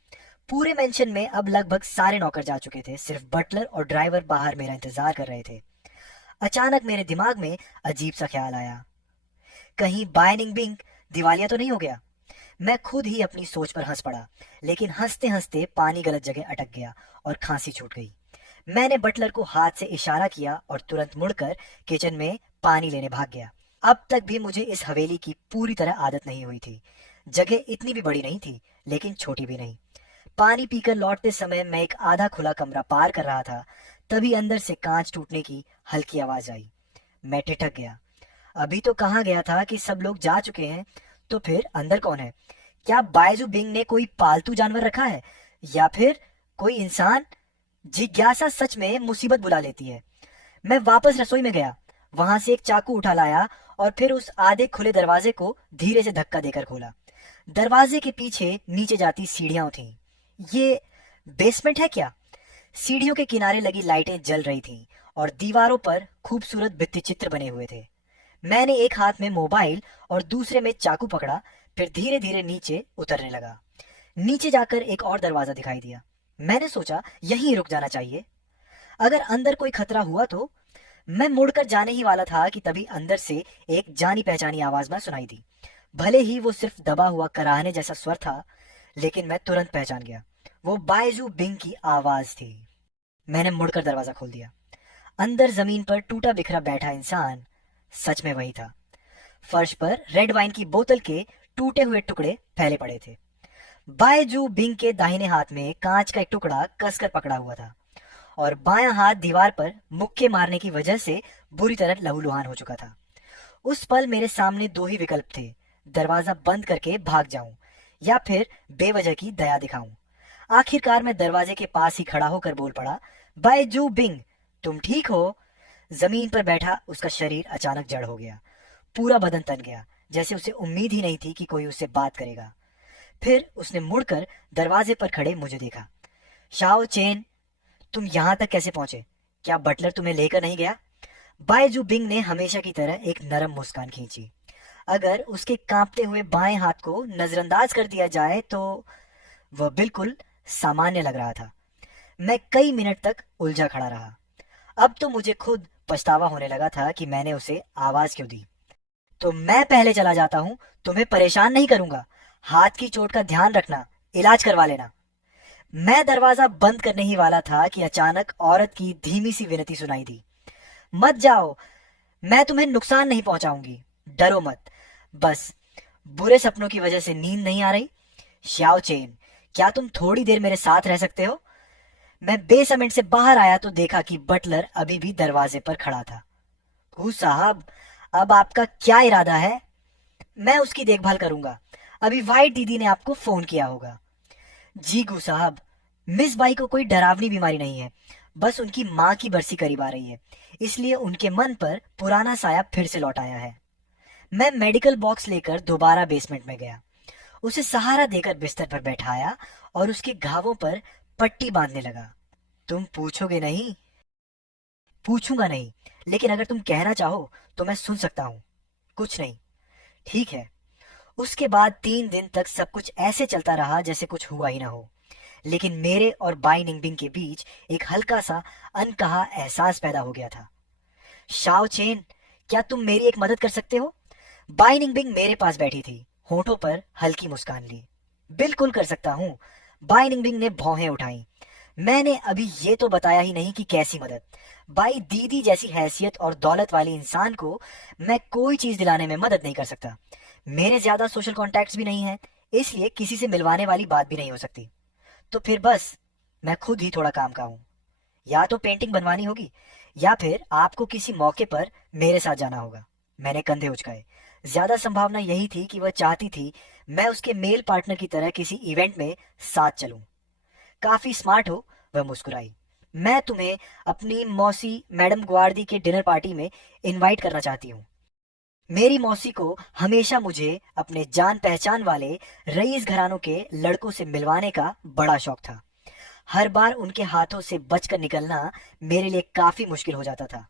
पूरे मेंशन में अब लगभग सारे नौकर जा चुके थे, सिर्फ बटलर और ड्राइवर बाहर मेरा इंतजार कर रहे थे। अचानक मेरे दिमाग में अजीब सा ख्याल आया, कहीं बाय बिंग दिवालिया तो नहीं हो गया। मैं खुद ही अपनी सोच पर हंस पड़ा, लेकिन हंसते हंसते पानी गलत जगह अटक गया और खांसी छूट गई। मैंने बटलर को हाथ से इशारा किया और तुरंत मुड़कर किचन में पानी लेने भाग गया। अब तक भी मुझे इस हवेली की पूरी तरह आदत नहीं हुई थी। जगह इतनी भी बड़ी नहीं थी, लेकिन छोटी भी नहीं। पानी पीकर लौटते समय मैं एक आधा खुला कमरा पार कर रहा था, तभी अंदर से कांच टूटने की हल्की आवाज आई। मैं ठिठक गया। अभी तो कहा गया था कि सब लोग जा चुके हैं, तो फिर अंदर कौन है? क्या बायजू बिंग ने कोई पालतू जानवर रखा है या फिर कोई इंसान? जिज्ञासा सच में मुसीबत बुला लेती है। मैं वापस रसोई में गया, वहां से एक चाकू उठा लाया और फिर उस आधे खुले दरवाजे को धीरे से धक्का देकर खोला। दरवाजे के पीछे नीचे जाती सीढ़ियां थीं। ये बेसमेंट है क्या? सीढ़ियों के किनारे लगी लाइटें जल रही थीं और दीवारों पर खूबसूरत भित्ति चित्र बने हुए थे। मैंने एक हाथ में मोबाइल और दूसरे में चाकू पकड़ा, फिर धीरे धीरे नीचे उतरने लगा। नीचे जाकर एक और दरवाजा दिखाई दिया। मैंने सोचा यहीं रुक जाना चाहिए, अगर अंदर कोई खतरा हुआ तो। मैं मुड़कर जाने ही वाला था कि तभी अंदर से एक जानी पहचानी आवाज में सुनाई दी। भले ही वो सिर्फ दबा हुआ कराहने जैसा स्वर था, लेकिन मैं तुरंत पहचान गया, वो बायजू बिंग की आवाज थी। मैंने मुड़कर दरवाजा खोल दिया। अंदर जमीन पर टूटा बिखरा बैठा इंसान सच में वही था। फर्श पर रेड वाइन की बोतल के टूटे हुए टुकड़े फैले पड़े थे। बायजू बिंग के दाहिने हाथ में कांच का एक टुकड़ा कसकर पकड़ा हुआ था और बायां हाथ दीवार पर मुक्के मारने की वजह से बुरी तरह लहूलुहान हो चुका था। उस पल मेरे सामने दो ही विकल्प थे, दरवाजा बंद करके भाग जाऊं या फिर बेवजह की दया दिखाऊं। आखिरकार मैं दरवाजे के पास ही खड़ा होकर बोल पड़ा, बायजू बिंग, तुम ठीक हो? जमीन पर बैठा उसका शरीर अचानक जड़ हो गया। पूरा बदन तन गया, जैसे उसे उम्मीद ही नहीं थी कि कोई उससे बात करेगा। फिर उसने मुड़कर दरवाजे पर खड़े मुझे देखा। शाओ चेन, तुम यहां तक कैसे पहुंचे? क्या बटलर तुम्हें लेकर नहीं गया? बायजू बिंग ने हमेशा की तरह एक नरम मुस्कान खींची। अगर उसके कांपते हुए बाएं हाथ को नजरअंदाज कर दिया जाए तो वह बिल्कुल सामान्य लग रहा था। मैं कई मिनट तक उलझा खड़ा रहा। अब तो मुझे खुद पछतावा होने लगा था कि मैंने उसे आवाज क्यों दी। तो मैं पहले चला जाता हूं, तुम्हें परेशान नहीं करूंगा। हाथ की चोट का ध्यान रखना, इलाज करवा लेना। मैं दरवाजा बंद करने ही वाला था कि अचानक औरत की धीमी सी विनती सुनाई दी, मत जाओ, मैं तुम्हें नुकसान नहीं पहुंचाऊंगी, डरो मत। बस बुरे सपनों की वजह से नींद नहीं आ रही? श्याओ चेन, क्या तुम थोड़ी देर मेरे साथ रह सकते हो? मैं बेसमेंट से बाहर आया तो देखा कि बटलर अभी भी दरवाजे पर खड़ा था। हु साहब, अब आपका क्या इरादा है? मैं उसकी देखभाल करूंगा। अभी वाइट दीदी ने आपको फोन किया होगा। जी गु साहब, मिस बाई को कोई डरावनी बीमारी नहीं है, बस उनकी माँ की बरसी करीब आ रही है, इसलिए उनके मन पर पुराना साया फिर से लौट आया है। मैं मेडिकल बॉक्स लेकर दोबारा बेसमेंट में गया, उसे सहारा देकर बिस्तर पर बैठाया और उसके घावों पर पट्टी बांधने लगा। तुम पूछोगे नहीं? पूछूंगा नहीं, लेकिन अगर तुम कहना चाहो तो मैं सुन सकता हूँ। कुछ नहीं। ठीक है। उसके बाद 3 दिन तक सब कुछ ऐसे चलता रहा जैसे कुछ हुआ ही ना हो, लेकिन मेरे और बाई निंगबिंग के बीच एक हल्का सा अनकहा एहसास पैदा हो गया था। शाओ चेन, क्या तुम मेरी एक मदद कर सकते हो? बाई निंगबिंग मेरे पास बैठी थी, होठों पर हल्की मुस्कान ली। बिल्कुल कर सकता हूँ। बाई निंगबिंग ने भौहें उठाई। मैंने अभी ये तो बताया ही नहीं कि कैसी मदद। बाई दीदी जैसी हैसियत और दौलत वाले इंसान को मैं कोई चीज दिलाने में मदद नहीं कर सकता। मेरे ज्यादा सोशल कॉन्टैक्ट्स भी नहीं है, इसलिए किसी से मिलवाने वाली बात भी नहीं हो सकती। तो फिर बस मैं खुद ही थोड़ा काम का हूँ। या तो पेंटिंग बनवानी होगी या फिर आपको किसी मौके पर मेरे साथ जाना होगा। मैंने कंधे उचकाए। ज्यादा संभावना यही थी कि वह चाहती थी मैं उसके मेल पार्टनर की तरह किसी इवेंट में साथ चलूं। काफी स्मार्ट हो, वह मुस्कुराई। मैं तुम्हें अपनी मौसी मैडम ग्वार्दी के डिनर पार्टी में इनवाइट करना चाहती हूँ। मेरी मौसी को हमेशा मुझे अपने जान पहचान वाले रईस घरानों के लड़कों से मिलवाने का बड़ा शौक था। हर बार उनके हाथों से बचकर निकलना मेरे लिए काफी मुश्किल हो जाता था।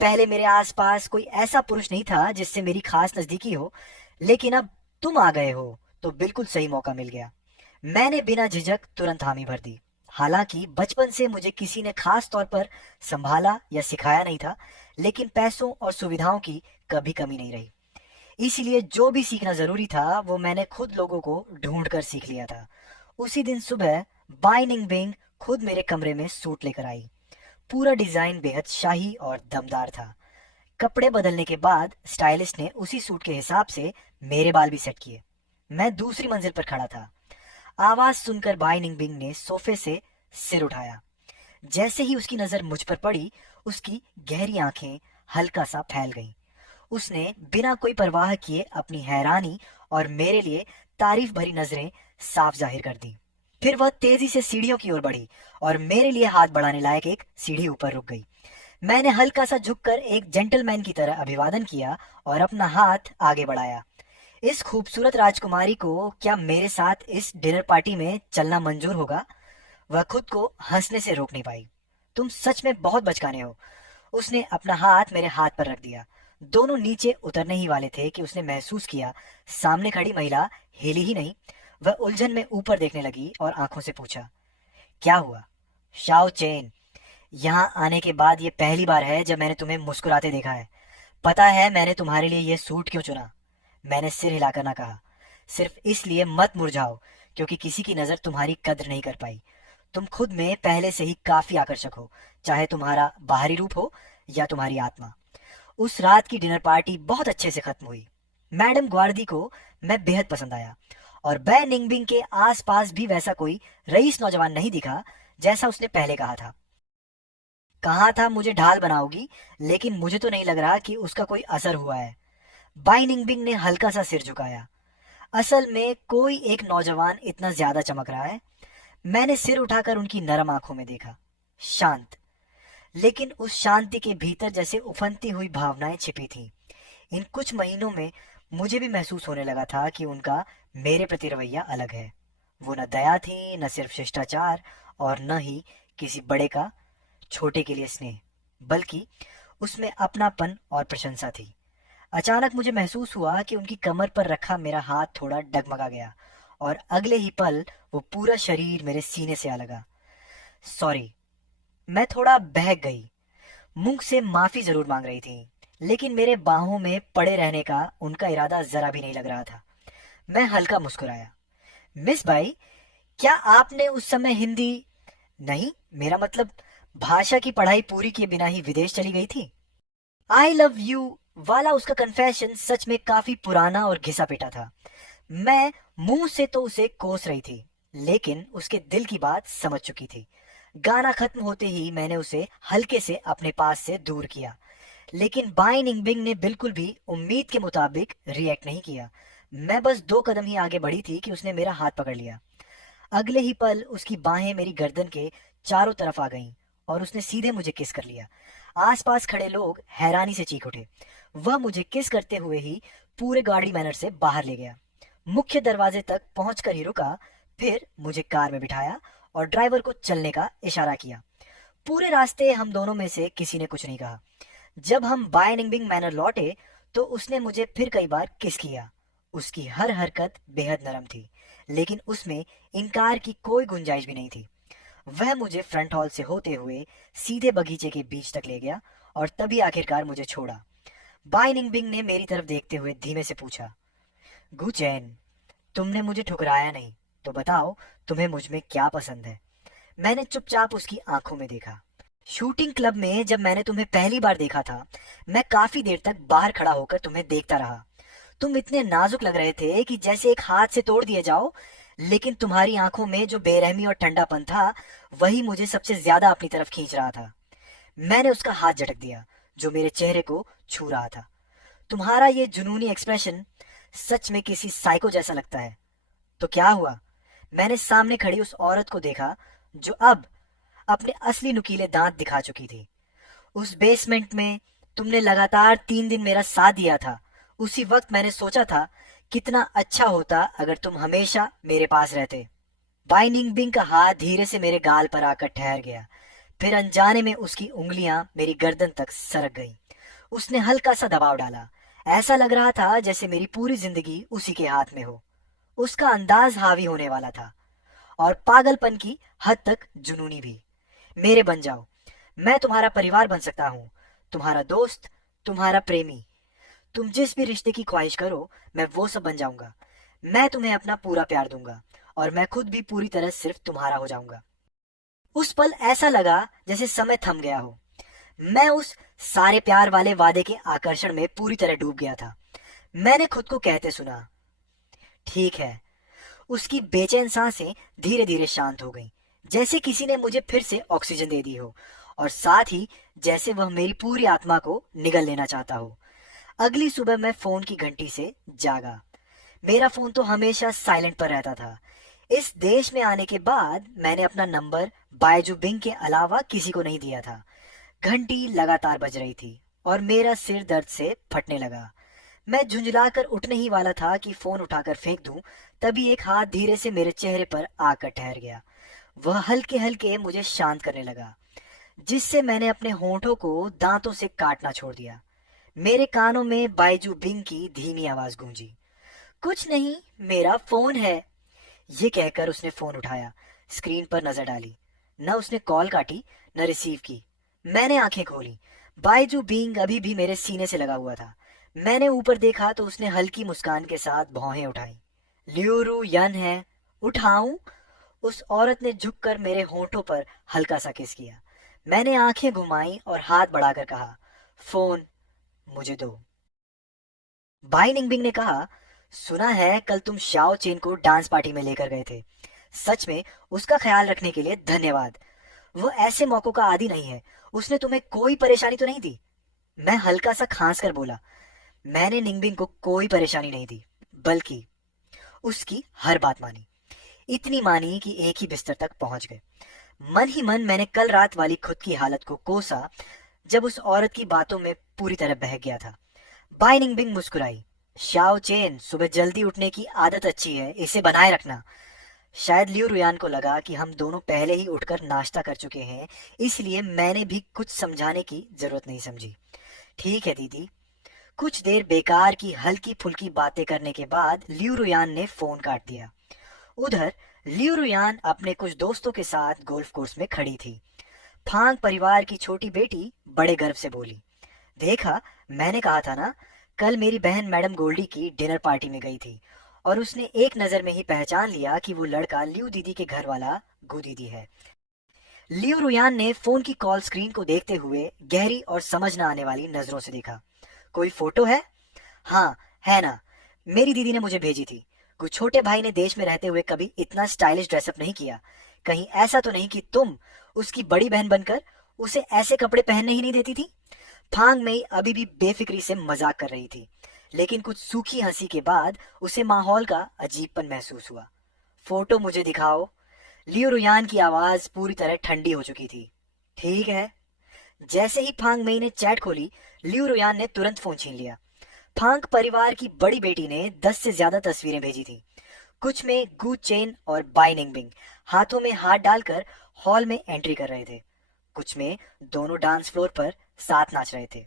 पहले मेरे आसपास कोई ऐसा पुरुष नहीं था जिससे मेरी खास नजदीकी हो, लेकिन अब तुम आ गए हो तो बिल्कुल सही मौका मिल गया। मैंने बिना झिझक तुरंत हामी भर दी। हालांकि बचपन से मुझे किसी ने खास तौर पर संभाला या सिखाया नहीं था, लेकिन पैसों और सुविधाओं की कभी कमी नहीं रही। इसलिए जो भी सीखना जरूरी था वो मैंने खुद लोगों को ढूंढ कर सीख लिया था। उसी दिन सुबह बाई निंग बिंग खुद मेरे कमरे में सूट लेकर आई। पूरा डिजाइन बेहद शाही और दमदार था। कपड़े बदलने के बाद स्टाइलिस्ट ने उसी सूट के हिसाब से मेरे बाल भी सेट किए। मैं दूसरी मंजिल पर खड़ा था। आवाज सुनकर बाई निंग बिंग ने सोफे से सिर उठाया। जैसे ही उसकी नजर मुझ पर पड़ी, उसकी गहरी आंखें हल्का सा फैल गईं। उसने बिना कोई परवाह किए अपनी हैरानी और मेरे लिए तारीफ भरी नजरें साफ जाहिर कर दी। फिर वह तेजी से सीढ़ियों की ओर बढ़ी और मेरे लिए हाथ बढ़ाने लायक एक सीढ़ी ऊपर रुक गई। मैंने हल्का सा झुककर एक जेंटलमैन की तरह अभिवादन किया और अपना हाथ आगे बढ़ाया। इस खूबसूरत राजकुमारी को क्या मेरे साथ इस डिनर पार्टी में चलना मंजूर होगा? वह खुद को हंसने से रोक नहीं पाई। तुम सच में बहुत बचकाने हो। उसने अपना हाथ मेरे हाथ पर रख दिया। दोनों नीचे उतरने ही वाले थे कि उसने महसूस किया सामने खड़ी महिला हिली ही नहीं। वह उलझन में ऊपर देखने लगी और आंखों से पूछा, क्या हुआ? शाओ चेन, यहाँ आने के बाद ये पहली बार है जब मैंने तुम्हें मुस्कुराते देखा है। पता है मैंने तुम्हारे लिए ये सूट क्यों चुना? मैंने सिर हिलाकर ना कहा। सिर्फ इसलिए मत मुरझाओ क्योंकि किसी की नजर तुम्हारी कद्र नहीं कर पाई। तुम खुद में पहले से ही काफी आकर्षक हो, चाहे तुम्हारा बाहरी रूप हो या तुम्हारी आत्मा। उस रात की डिनर पार्टी बहुत अच्छे से खत्म हुई। मैडम ग्वार्दी को मैं बेहद पसंद आया और बै निंगबिंग के आसपास भी वैसा कोई रईस नौजवान नहीं दिखा जैसा उसने पहले कहा था। कहा था मुझे ढाल बनाओगी, लेकिन मुझे तो नहीं लग रहा कि उसका कोई असर हुआ है। बाई निंगबिंग ने हल्का सा सिर झुकाया। असल में कोई एक नौजवान इतना ज्यादा चमक रहा है। मैंने सिर उठाकर उनकी नरम आंखों में देखा। शांत, लेकिन उस शांति के भीतर जैसे उफनती हुई भावनाएं छिपी थीं। इन कुछ महीनों में मुझे भी महसूस होने लगा था कि उनका मेरे प्रति रवैया अलग है। वो न दया थी, न सिर्फ शिष्टाचार, और न ही किसी बड़े का छोटे के लिए स्नेह, बल्कि उसमें अपनापन और प्रशंसा थी। अचानक मुझे महसूस हुआ कि उनकी कमर पर रखा मेरा हाथ थोड़ा डगमगा गया और अगले ही पल वो पूरा शरीर मेरे सीने से आ लगा। सॉरी, मैं थोड़ा बहक गई। मुंह से माफी जरूर मांग रही थी, लेकिन मेरे बाहों में पड़े रहने का उनका इरादा जरा भी नहीं लग रहा था। मैं हल्का मुस्कुराया। मिस बाई, क्या आपने उस समय हिंदी? नहीं, मेरा मतलब भाषा की पढ़ाई पूरी किए बिना ही विदेश चली गई थी। आई लव यू वाला उसका कन्फेशन सच में काफी पुराना और घिसा पिटा था। मैं मुंह से तो उसे कोस रही थी, लेकिन उसके दिल की बात समझ चुकी थी। गाना खत्म होते ही मैंने उसे हल्के से अपने पास से दूर किया, लेकिन बाई निंगबिंग ने बिल्कुल भी उम्मीद के मुताबिक रिएक्ट नहीं किया। मैं बस 2 कदम ही आगे बढ़ी थी कि उसने मेरा हाथ पकड़ लिया। अगले ही पल उसकी बाहें मेरी गर्दन के चारों तरफ आ गईं और उसने सीधे मुझे किस कर लिया। आसपास खड़े लोग हैरानी से चीख उठे। वह मुझे किस करते हुए ही पूरे गाड़ी मैनर से बाहर ले गया। मुख्य दरवाजे तक पहुंचकर ही रुका, फिर मुझे कार में बिठाया और ड्राइवर को चलने का इशारा किया। पूरे रास्ते हम दोनों में से किसी ने कुछ नहीं कहा। जब हम बाय निंगबिंग मैनर लौटे तो उसने मुझे फिर कई बार किस किया। उसकी हर हरकत बेहद नरम थी, लेकिन उसमें इनकार की कोई गुंजाइश भी नहीं थी। वह मुझे फ्रंट हॉल से होते हुए सीधे बगीचे के बीच तक ले गया और तभी आखिरकार मुझे छोड़ा। बाय निंगबिंग ने मेरी तरफ देखते हुए धीमे से पूछा, गुचैन, तुमने मुझे ठुकराया नहीं, तो बताओ तुम्हें मुझ में क्या पसंद है? मैंने चुपचाप उसकी आंखों में देखा। शूटिंग क्लब में जब मैंने तुम्हें पहली बार देखा था, मैं काफी देर तक बाहर खड़ा होकर तुम्हें देखता रहा। तुम इतने नाजुक लग रहे थे कि जैसे एक हाथ से तोड़ दिए जाओ, लेकिन तुम्हारी आंखों में जो बेरहमी और ठंडापन था, वही मुझे सबसे ज्यादा अपनी तरफ खींच रहा था। मैंने उसका हाथ झटक दिया जो मेरे चेहरे को छू रहा था। तुम्हारा ये जुनूनी एक्सप्रेशन सच में किसी साइको जैसा लगता है। तो क्या हुआ? मैंने सामने खड़ी उस औरत को देखा जो अब अपने असली नुकीले दांत दिखा चुकी थी। उस बेसमेंट में तुमने लगातार 3 दिन मेरा साथ दिया था। उसी वक्त मैंने सोचा था कितना अच्छा होता अगर तुम हमेशा मेरे पास रहते। बाइनिंग बिंग का हाथ धीरे से मेरे गाल पर आकर ठहर गया। फिर अनजाने में उसकी उंगलियां मेरी गर्दन तक सरक गईं। उसने हल्का सा दबाव डाला। ऐसा लग रहा था जैसे मेरी पूरी जिंदगी उसी के हाथ में हो। उसका अंदाज हावी होने वाला था, और पागलपन की हद तक जुनूनी भी। मेरे बन जाओ, मैं तुम्हारा परिवार बन सकता हूँ, तुम्हारा दोस्त, तुम्हारा प्रेमी। तुम जिस भी रिश्ते की ख्वाहिश करो, मैं वो सब बन जाऊंगा। मैं तुम्हें अपना पूरा प्यार दूंगा, और मैं खुद भी पूरी तरह सिर्फ तुम्हारा हो जाऊंगा। उस पल ऐसा लगा जैसे समय थम गया हो। मैं उस सारे प्यार वाले वादे के आकर्षण में पूरी तरह डूब गया था। मैंने खुद को कहते सुना, ठीक है। उसकी बेचैन सांसें धीरे धीरे शांत हो गईं, जैसे किसी ने मुझे फिर से ऑक्सीजन दे दी हो, और साथ ही जैसे वह मेरी पूरी आत्मा को निगल लेना चाहता हो। अगली सुबह मैं फोन की घंटी से जागा। मेरा फोन तो हमेशा साइलेंट पर रहता था। इस देश में आने के बाद मैंने अपना नंबर बायजू बिंग के अलावा किसी को नहीं दिया था। घंटी लगातार बज रही थी और मेरा सिर दर्द से फटने लगा। मैं झुंझलाकर उठने ही वाला था कि फोन उठाकर फेंक दूं, तभी एक हाथ धीरे से मेरे चेहरे पर आकर ठहर गया। वह हल्के हल्के मुझे शांत करने लगा, जिससे मैंने अपने होंठों को दांतों से काटना छोड़ दिया। मेरे कानों में बायजू बिंग की धीमी आवाज गूंजी, कुछ नहीं, मेरा फोन है। ये कहकर उसने फोन उठाया, स्क्रीन पर नजर डाली। न उसने कॉल काटी, न रिसीव की। मैंने आंखें खोली। बायजू बिंग अभी भी मेरे सीने से लगा हुआ था। मैंने ऊपर देखा तो उसने हल्की मुस्कान के साथ भौहें उठाई। ल्यूरू यन है, उठाऊं? उस औरत ने झुककर मेरे होंठों पर हल्का सा किस किया। मैंने आंखें घुमाई और हाथ बढ़ाकर कहा, फोन मुझे दो। बाई निंगबिंग ने कहा, सुना है कल तुम शाओ चेन को डांस पार्टी में लेकर गए थे। सच में उसका ख्याल रखने के लिए धन्यवाद। वो ऐसे मौकों का आदी नहीं है। उसने तुम्हें कोई परेशानी तो नहीं दी? मैं हल्का सा खांस कर बोला, मैंने निंगबिंग को कोई परेशानी नहीं दी, बल्कि उसकी हर बात मानी। इतनी मानी कि एक ही बिस्तर तक पहुंच गए। मन ही मन मैंने कल रात वाली खुद की हालत को कोसा, जब उस औरत की बातों में पूरी तरह बहक गया था। बाई निंगबिंग मुस्कुराई। शाओ चेन, सुबह जल्दी उठने की आदत अच्छी है, इसे बनाए रखना। शायद लियो रुयान को लगा कि हम दोनों पहले ही उठकर नाश्ता कर चुके हैं, इसलिए मैंने भी कुछ समझाने की जरूरत नहीं समझी। ठीक है दीदी। कुछ देर बेकार की हल्की फुल्की बातें करने के बाद लियो रुयान ने फोन काट दिया। उधर लियो रुयान अपने कुछ दोस्तों के साथ गोल्फ कोर्स में खड़ी थी। फांग परिवार की छोटी बेटी बड़े गर्व से बोली, देखा, मैंने कहा था ना, कल मेरी बहन मैडम गोल्डी की डिनर पार्टी में गई थी, और उसने एक नजर में ही पहचान लिया कि वो लड़का लियो दीदी के घर वाला गु दीदी है। लियो रुयान ने फोन की कॉल स्क्रीन को देखते हुए गहरी और समझ न आने वाली नजरों से देखा। कोई फोटो है? हाँ, है ना, मेरी दीदी ने मुझे भेजी थी। कुछ छोटे भाई ने देश में रहते हुए कभी इतना स्टाइलिश ड्रेसअप नहीं किया। कहीं ऐसा तो नहीं कि तुम उसकी बड़ी बहन बनकर उसे ऐसे कपड़े पहनने ही नहीं देती थी? फांग मई अभी भी बेफिक्री से मजाक कर रही थी, लेकिन कुछ सूखी हंसी के बाद उसे माहौल का अजीबपन महसूस हुआ। फोटो मुझे दिखाओ। लियो रुयान की आवाज पूरी तरह ठंडी हो चुकी थी। ठीक है। जैसे ही फांग मई ने चैट खोली, लियो रुयान ने तुरंत फोन छीन लिया। फांग परिवार की बड़ी बेटी ने 10 से ज्यादा तस्वीरें भेजी थी। कुछ में गु चेन और बाई निंगबिंग हाथों में हाथ डालकर हॉल में एंट्री कर रहे थे। कुछ में दोनों डांस फ्लोर पर साथ नाच रहे थे,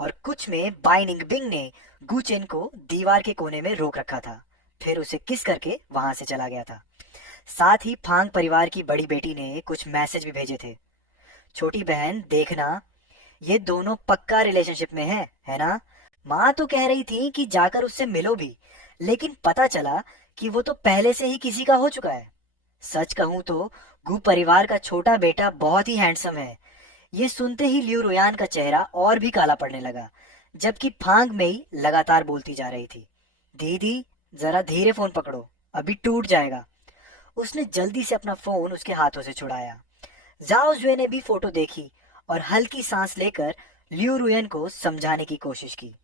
और कुछ में बाई निंगबिंग ने गु चेन को दीवार के कोने में रोक रखा था, फिर उसे किस करके वहां से चला गया था। साथ ही फांग परिवार की बड़ी बेटी ने कुछ मैसेज भी भेजे थे। छोटी बहन देखना, ये दोनों पक्का रिलेशनशिप में है ना? माँ तो कह रही थी कि जाकर उससे मिलो भी, लेकिन पता चला कि वो तो पहले से ही किसी का हो चुका है। सच कहूं तो गु परिवार का छोटा बेटा बहुत ही हैंडसम है। ये सुनते ही लियो रुयान का चेहरा और भी काला पड़ने लगा, जबकि फांग मेई लगातार बोलती जा रही थी, दीदी जरा धीरे फोन पकड़ो, अभी टूट जाएगा। उसने जल्दी से अपना फोन उसके हाथों से छुड़ाया। जाओ जुए ने भी फोटो देखी और हल्की सांस लेकर लियो रुयन को समझाने की कोशिश की।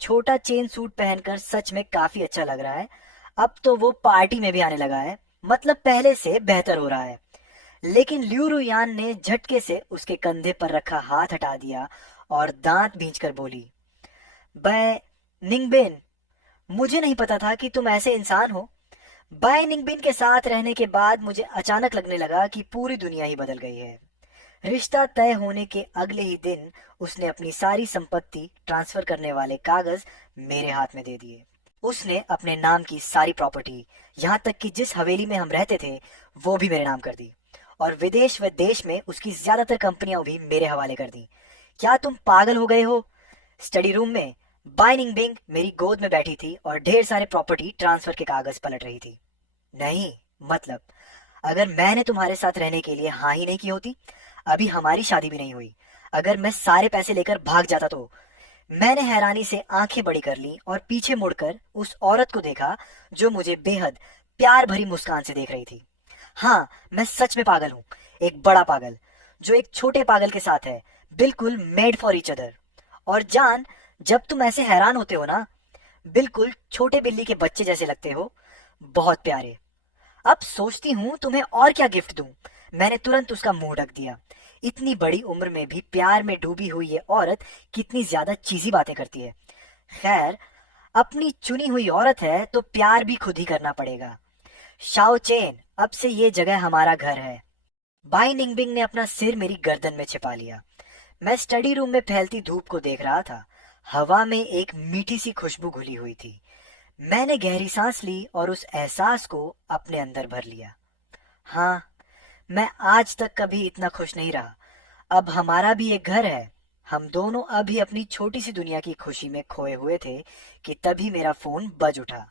छोटा चेन सूट पहनकर सच में काफी अच्छा लग रहा है। अब तो वो पार्टी में भी आने लगा है, मतलब पहले से बेहतर हो रहा है। लेकिन लियू रुयान ने झटके से उसके कंधे पर रखा हाथ हटा दिया और दांत भींचकर बोली, निंगबिन, मुझे नहीं पता था कि तुम ऐसे इंसान हो। बाय निंगबिन के साथ रहने के बाद मुझे अचानक लगने लगा कि पूरी दुनिया ही बदल गई है। रिश्ता तय होने के अगले ही दिन उसने अपनी सारी संपत्ति ट्रांसफर करने वाले कागज मेरे हाथ में दे दिए। उसने अपने नाम की सारी प्रॉपर्टी, यहाँ तक कि जिस हवेली में हम रहते थे, वो भी मेरे नाम कर दी और विदेश व देश में उसकी ज्यादातर कंपनियां भी मेरे हवाले कर दी। क्या तुम पागल हो गए हो? स्टडी रूम में बाइनिंग बिंग मेरी गोद में बैठी थी और ढेर सारे प्रॉपर्टी ट्रांसफर के कागज पलट रही थी। नहीं, मतलब अगर मैंने तुम्हारे साथ रहने के लिए हाँ ही नहीं की होती, अभी हमारी शादी भी नहीं हुई। अगर मैं सारे पैसे लेकर भाग जाता तो। मैंने हैरानी से आंखें बड़ी कर ली और पीछे मुड़कर उस औरत को देखा जो मुझे बेहद प्यार भरी मुस्कान से देख रही थी। हाँ, मैं सच में पागल हूँ, एक बड़ा पागल जो एक छोटे पागल के साथ है, बिल्कुल मेड फॉर ईच अदर। और जान, जब तुम ऐसे हैरान होते हो ना, बिल्कुल छोटे बिल्ली के बच्चे जैसे लगते हो, बहुत प्यारे। अब सोचती हूँ तुम्हें और क्या गिफ्ट दूं। मैंने तुरंत उसका मुंह ढक दिया। इतनी बड़ी उम्र में भी प्यार में डूबी हुई ये औरत कितनी ज्यादा चीजी बातें करती है। खैर, अपनी चुनी हुई औरत है तो प्यार भी खुद ही करना पड़ेगा। शाओ चेन, अब से ये जगह हमारा घर है। बाई निंगबिंग ने अपना सिर मेरी गर्दन में छिपा लिया। मैं स्टडी रूम में फैलती धूप को देख रहा था। हवा में एक मीठी सी खुशबू घुली हुई थी। मैंने गहरी सांस ली और उस एहसास को अपने अंदर भर लिया। हाँ, मैं आज तक कभी इतना खुश नहीं रहा। अब हमारा भी एक घर है। हम दोनों अभी अपनी छोटी सी दुनिया की खुशी में खोए हुए थे कि तभी मेरा फोन बज उठा।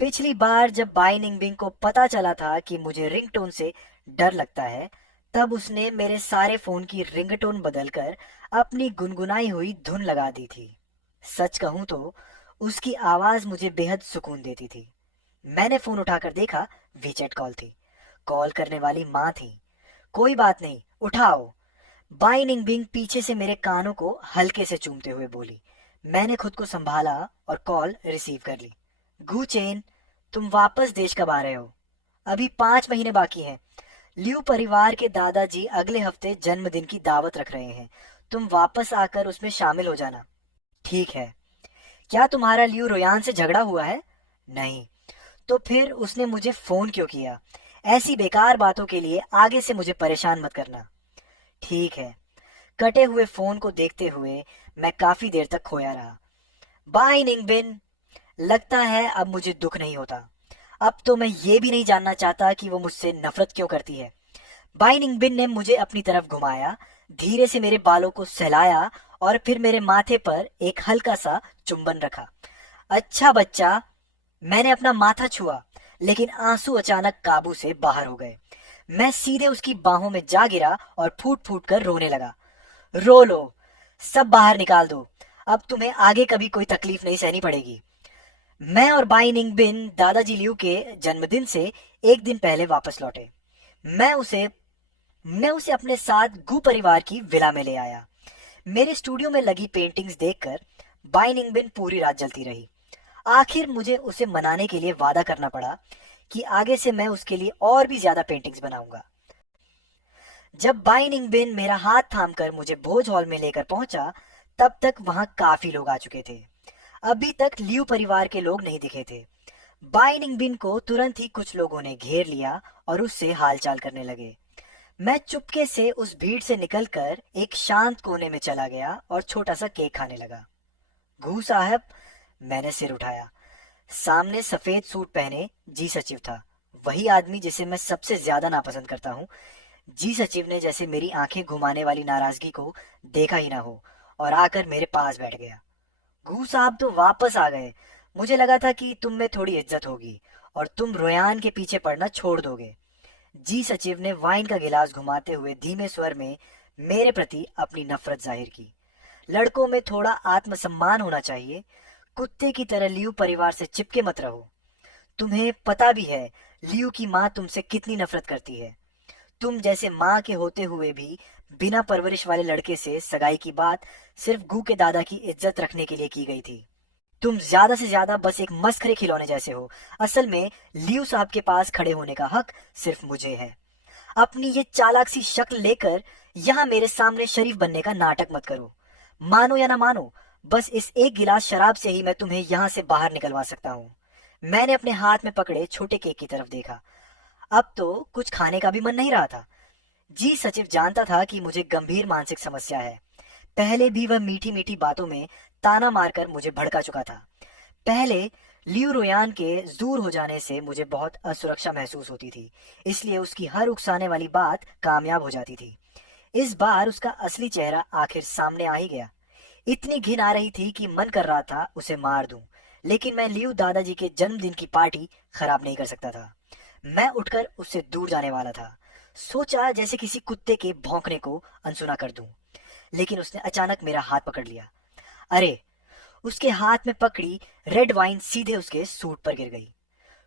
पिछली बार जब बाई निंगबिंग को पता चला था कि मुझे रिंगटोन से डर लगता है, तब उसने मेरे सारे फोन की रिंगटोन बदलकर अपनी गुनगुनाई हुई धुन लगा दी थी। सच कहूं तो उसकी आवाज मुझे बेहद सुकून देती थी। मैंने फोन उठाकर देखा, वीचैट कॉल थी। कॉल करने वाली माँ थी। कोई बात नहीं, उठाओ। बाई निंगबिंग पीछे से मेरे कानों को हल्के से चूमते हुए बोली। मैंने खुद को संभाला और कॉल रिसीव कर ली। गू चेन, तुम वापस देश कब आ रहे हो? अभी 5 महीने बाकी हैं। लियू परिवार के दादाजी अगले हफ्ते जन्मदिन की दावत रख रहे हैं। तुम वापस आकर उसमें शामिल हो जाना। ठीक है। क्या तुम्हारा लियू रोयान से झगड़ा हुआ है? नहीं। तो फिर उसने मुझे फोन क्यों किया? ऐसी बेकार बातों के लिए आगे से मुझे परेशान मत करना। ठीक है। कटे हुए फोन को देखते हुए मैं काफी देर तक खोया रहा। बाय निंगबिन, लगता है अब मुझे दुख नहीं होता। अब तो मैं ये भी नहीं जानना चाहता कि वो मुझसे नफरत क्यों करती है। बाई निंगबिन ने मुझे अपनी तरफ घुमाया, धीरे से मेरे बालों को सहलाया और फिर मेरे माथे पर एक हल्का सा चुंबन रखा। अच्छा बच्चा। मैंने अपना माथा छुआ, लेकिन आंसू अचानक काबू से बाहर हो गए। मैं सीधे उसकी बाहों में जा गिरा और फूट फूट कर रोने लगा। रो लो, सब बाहर निकाल दो। अब तुम्हें आगे कभी कोई तकलीफ नहीं सहनी पड़ेगी। मैं और बाई निंगबिन दादाजी लियू के जन्मदिन से एक दिन पहले वापस लौटे। मैं उसे मैं उसे अपने साथ गू परिवार की विला में ले आया। मेरे स्टूडियो में लगी पेंटिंग्स देखकर बाई निंगबिन पूरी रात जलती रही। आखिर मुझे उसे मनाने के लिए वादा करना पड़ा कि आगे से मैं उसके लिए और भी ज्यादा पेंटिंग्स बनाऊंगा। जब बाई निंगबिन मेरा हाथ थामकर मुझे भोज हॉल में लेकर पहुंचा, तब तक वहां काफी लोग आ चुके थे। अभी तक लियू परिवार के लोग नहीं दिखे थे। बाई निंगबिन को तुरंत ही कुछ लोगों ने घेर लिया और उससे हालचाल करने लगे। मैं चुपके से उस भीड़ से निकलकर एक शांत कोने में चला गया और छोटा सा केक खाने लगा। घू साहब, मैंने सिर उठाया। सामने सफेद सूट पहने जी सचिव था, वही आदमी जिसे मैं सबसे ज्यादा नापसंद करता हूँ। जी सचिव ने जैसे मेरी आंखें घुमाने वाली नाराजगी को देखा ही ना हो और आकर मेरे पास बैठ गया। घू साहब तो वापस आ गए। मुझे लगा था कि तुम में थोड़ी इज्जत होगी और तुम रोयान के पीछे पड़ना छोड़ दोगे। जी सचिव ने वाइन का गिलास घुमाते हुए धीमे स्वर में मेरे प्रति अपनी नफरत जाहिर की। लड़कों में थोड़ा आत्मसम्मान होना चाहिए। कुत्ते की तरह लियू परिवार से चिपके मत रहो। तुम्हें पता भी है लियू की माँ तुमसे कितनी नफरत करती है। तुम जैसे माँ के होते हुए भी बिना परवरिश वाले लड़के से सगाई की बात सिर्फ गू के दादा की इज्जत रखने के लिए की गई थी। तुम ज्यादा से ज्यादा बस एक मस्खरे खिलौने जैसे हो। असल में लियू साहब के पास खड़े होने का हक सिर्फ मुझे है। अपनी ये चालाक सी शक्ल लेकर यहाँ मेरे सामने शरीफ बनने का नाटक मत करो। मानो या ना मानो, बस इस एक गिलास शराब से ही मैं तुम्हें यहाँ से बाहर निकलवा सकता हूँ। मैंने अपने हाथ में पकड़े छोटे केक की तरफ देखा। अब तो कुछ खाने का भी मन नहीं रहा था। जी सचिव जानता था कि मुझे गंभीर मानसिक समस्या है। पहले भी वह मीठी मीठी बातों में ताना मारकर मुझे भड़का चुका था। पहले लियू रोयान के दूर हो जाने से मुझे बहुत असुरक्षा महसूस होती थी, इसलिए उसकी हर उकसाने वाली बात कामयाब हो जाती थी। इस बार उसका असली चेहरा आखिर सामने आ ही गया। इतनी घिन आ रही थी कि मन कर रहा था उसे मार दूं, लेकिन मैं लियू दादाजी के जन्मदिन की पार्टी खराब नहीं कर सकता था। मैं उठकर उससे दूर जाने वाला था। सोचा जैसे किसी कुत्ते के भौंकने को अनसुना कर दूं, लेकिन उसने अचानक मेरा हाथ पकड़ लिया। अरे! उसके हाथ में पकड़ी रेड वाइन सीधे उसके सूट पर गिर गई।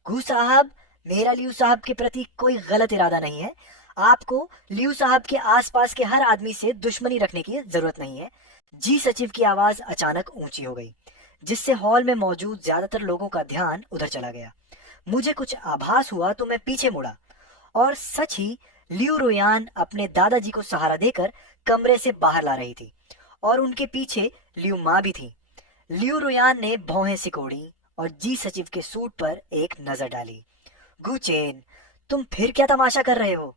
गू साहब, मेरा लियू साहब के प्रति कोई गलत इरादा नहीं है। आपको लियू साहब के आसपास के हर आदमी से दुश्मनी रखने की जरूरत नहीं है। जी सचिव की आवाज अचानक ऊंची हो गई, जिससे हॉल में मौजूद ज्यादातर लोगों का ध्यान उधर चला गया। मुझे कुछ आभास हुआ तो मैं पीछे मुड़ा, और सच ही लियू रोयान अपने दादाजी को सहारा देकर कमरे से बाहर ला रही थी, और उनके पीछे लियू माँ भी थी। लियू रोयान ने भौहें सिकोड़ी और जी सचिव के सूट पर एक नजर डाली। गुचेन, तुम फिर क्या तमाशा कर रहे हो?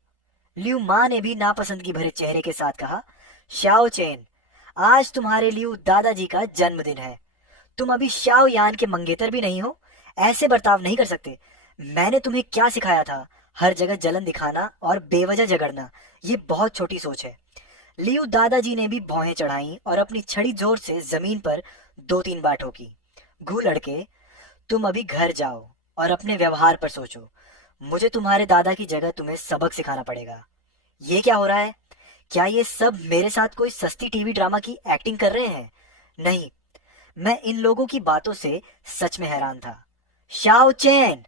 लियू माँ ने भी नापसंदगी भरे चेहरे के साथ कहा। शाओ चेन, आज तुम्हारे लियू दादाजी का जन्मदिन है। तुम अभी शाओ यान के मंगेतर भी नहीं हो। ऐसे बर्ताव नहीं कर सकते। मैंने तुम्हें क्या सिखाया था? हर जगह जलन दिखाना और बेवजह झगड़ना, ये बहुत छोटी सोच है। लियू दादाजी ने भी भौहें चढ़ाई और अपनी छड़ी जोर से जमीन पर 2-3 बार ठोकी। घू लड़के, तुम अभी घर जाओ और अपने व्यवहार पर सोचो। मुझे तुम्हारे दादा की जगह तुम्हें सबक सिखाना पड़ेगा। ये क्या हो रहा है? क्या ये सब मेरे साथ कोई सस्ती टीवी ड्रामा की एक्टिंग कर रहे हैं? नहीं, मैं इन लोगों की बातों से सच में हैरान था। शाओ चैन!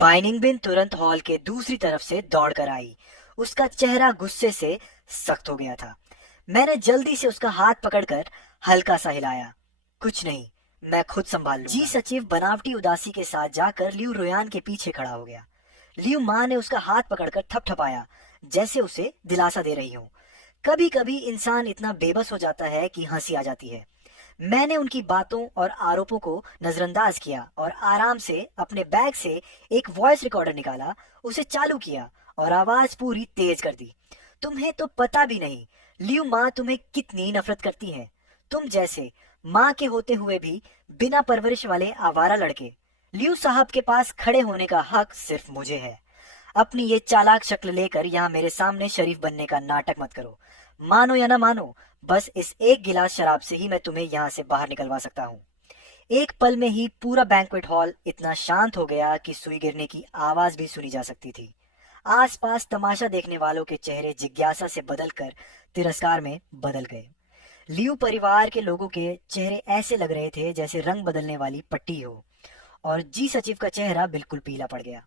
बाइनिंग बिन तुरंत हॉल के दूसरी तरफ से दौड़ कर आई। उसका चेहरा गुस्से से सख्त हो गया था। मैंने जल्दी से उसका हाथ पकड़कर हल्का सा हिलाया। कुछ नहीं, मैं खुद संभाल लूंगा। जी सचिव बनावटी उदासी के साथ जाकर लियू रोयान के पीछे खड़ा हो गया। लियू माँ ने उसका हाथ पकड़कर थपथपाया, जैसे उसे दिलासा दे रही हो। कभी कभी इंसान इतना बेबस हो जाता है कि हंसी आ जाती है। मैंने उनकी बातों और आरोपों को नजरअंदाज किया और आराम से अपने बैग से एक वॉइस रिकॉर्डर निकाला, उसे चालू किया और आवाज पूरी तेज कर दी। तुम्हें तो पता भी नहीं लियू माँ तुम्हें कितनी नफरत करती है। तुम जैसे माँ के होते हुए भी बिना परवरिश वाले आवारा लड़के। लियू साहब के पास खड़े होने का हक सिर्फ मुझे है। अपनी ये चालाक शक्ल लेकर यहाँ मेरे सामने शरीफ बनने का नाटक मत करो। मानो या ना मानो, बस इस एक गिलास शराब से ही मैं तुम्हें यहाँ से बाहर निकलवा सकता हूँ। एक पल में ही पूरा बैंक्वेट हॉल इतना शांत हो गया कि सुई गिरने की आवाज भी सुनी जा सकती थी। आसपास तमाशा देखने वालों के चेहरे जिज्ञासा से बदलकर तिरस्कार में बदल गए। लियू परिवार के लोगों के चेहरे ऐसे लग रहे थे जैसे रंग बदलने वाली पट्टी हो, और जी सचिव का चेहरा बिल्कुल पीला पड़ गया।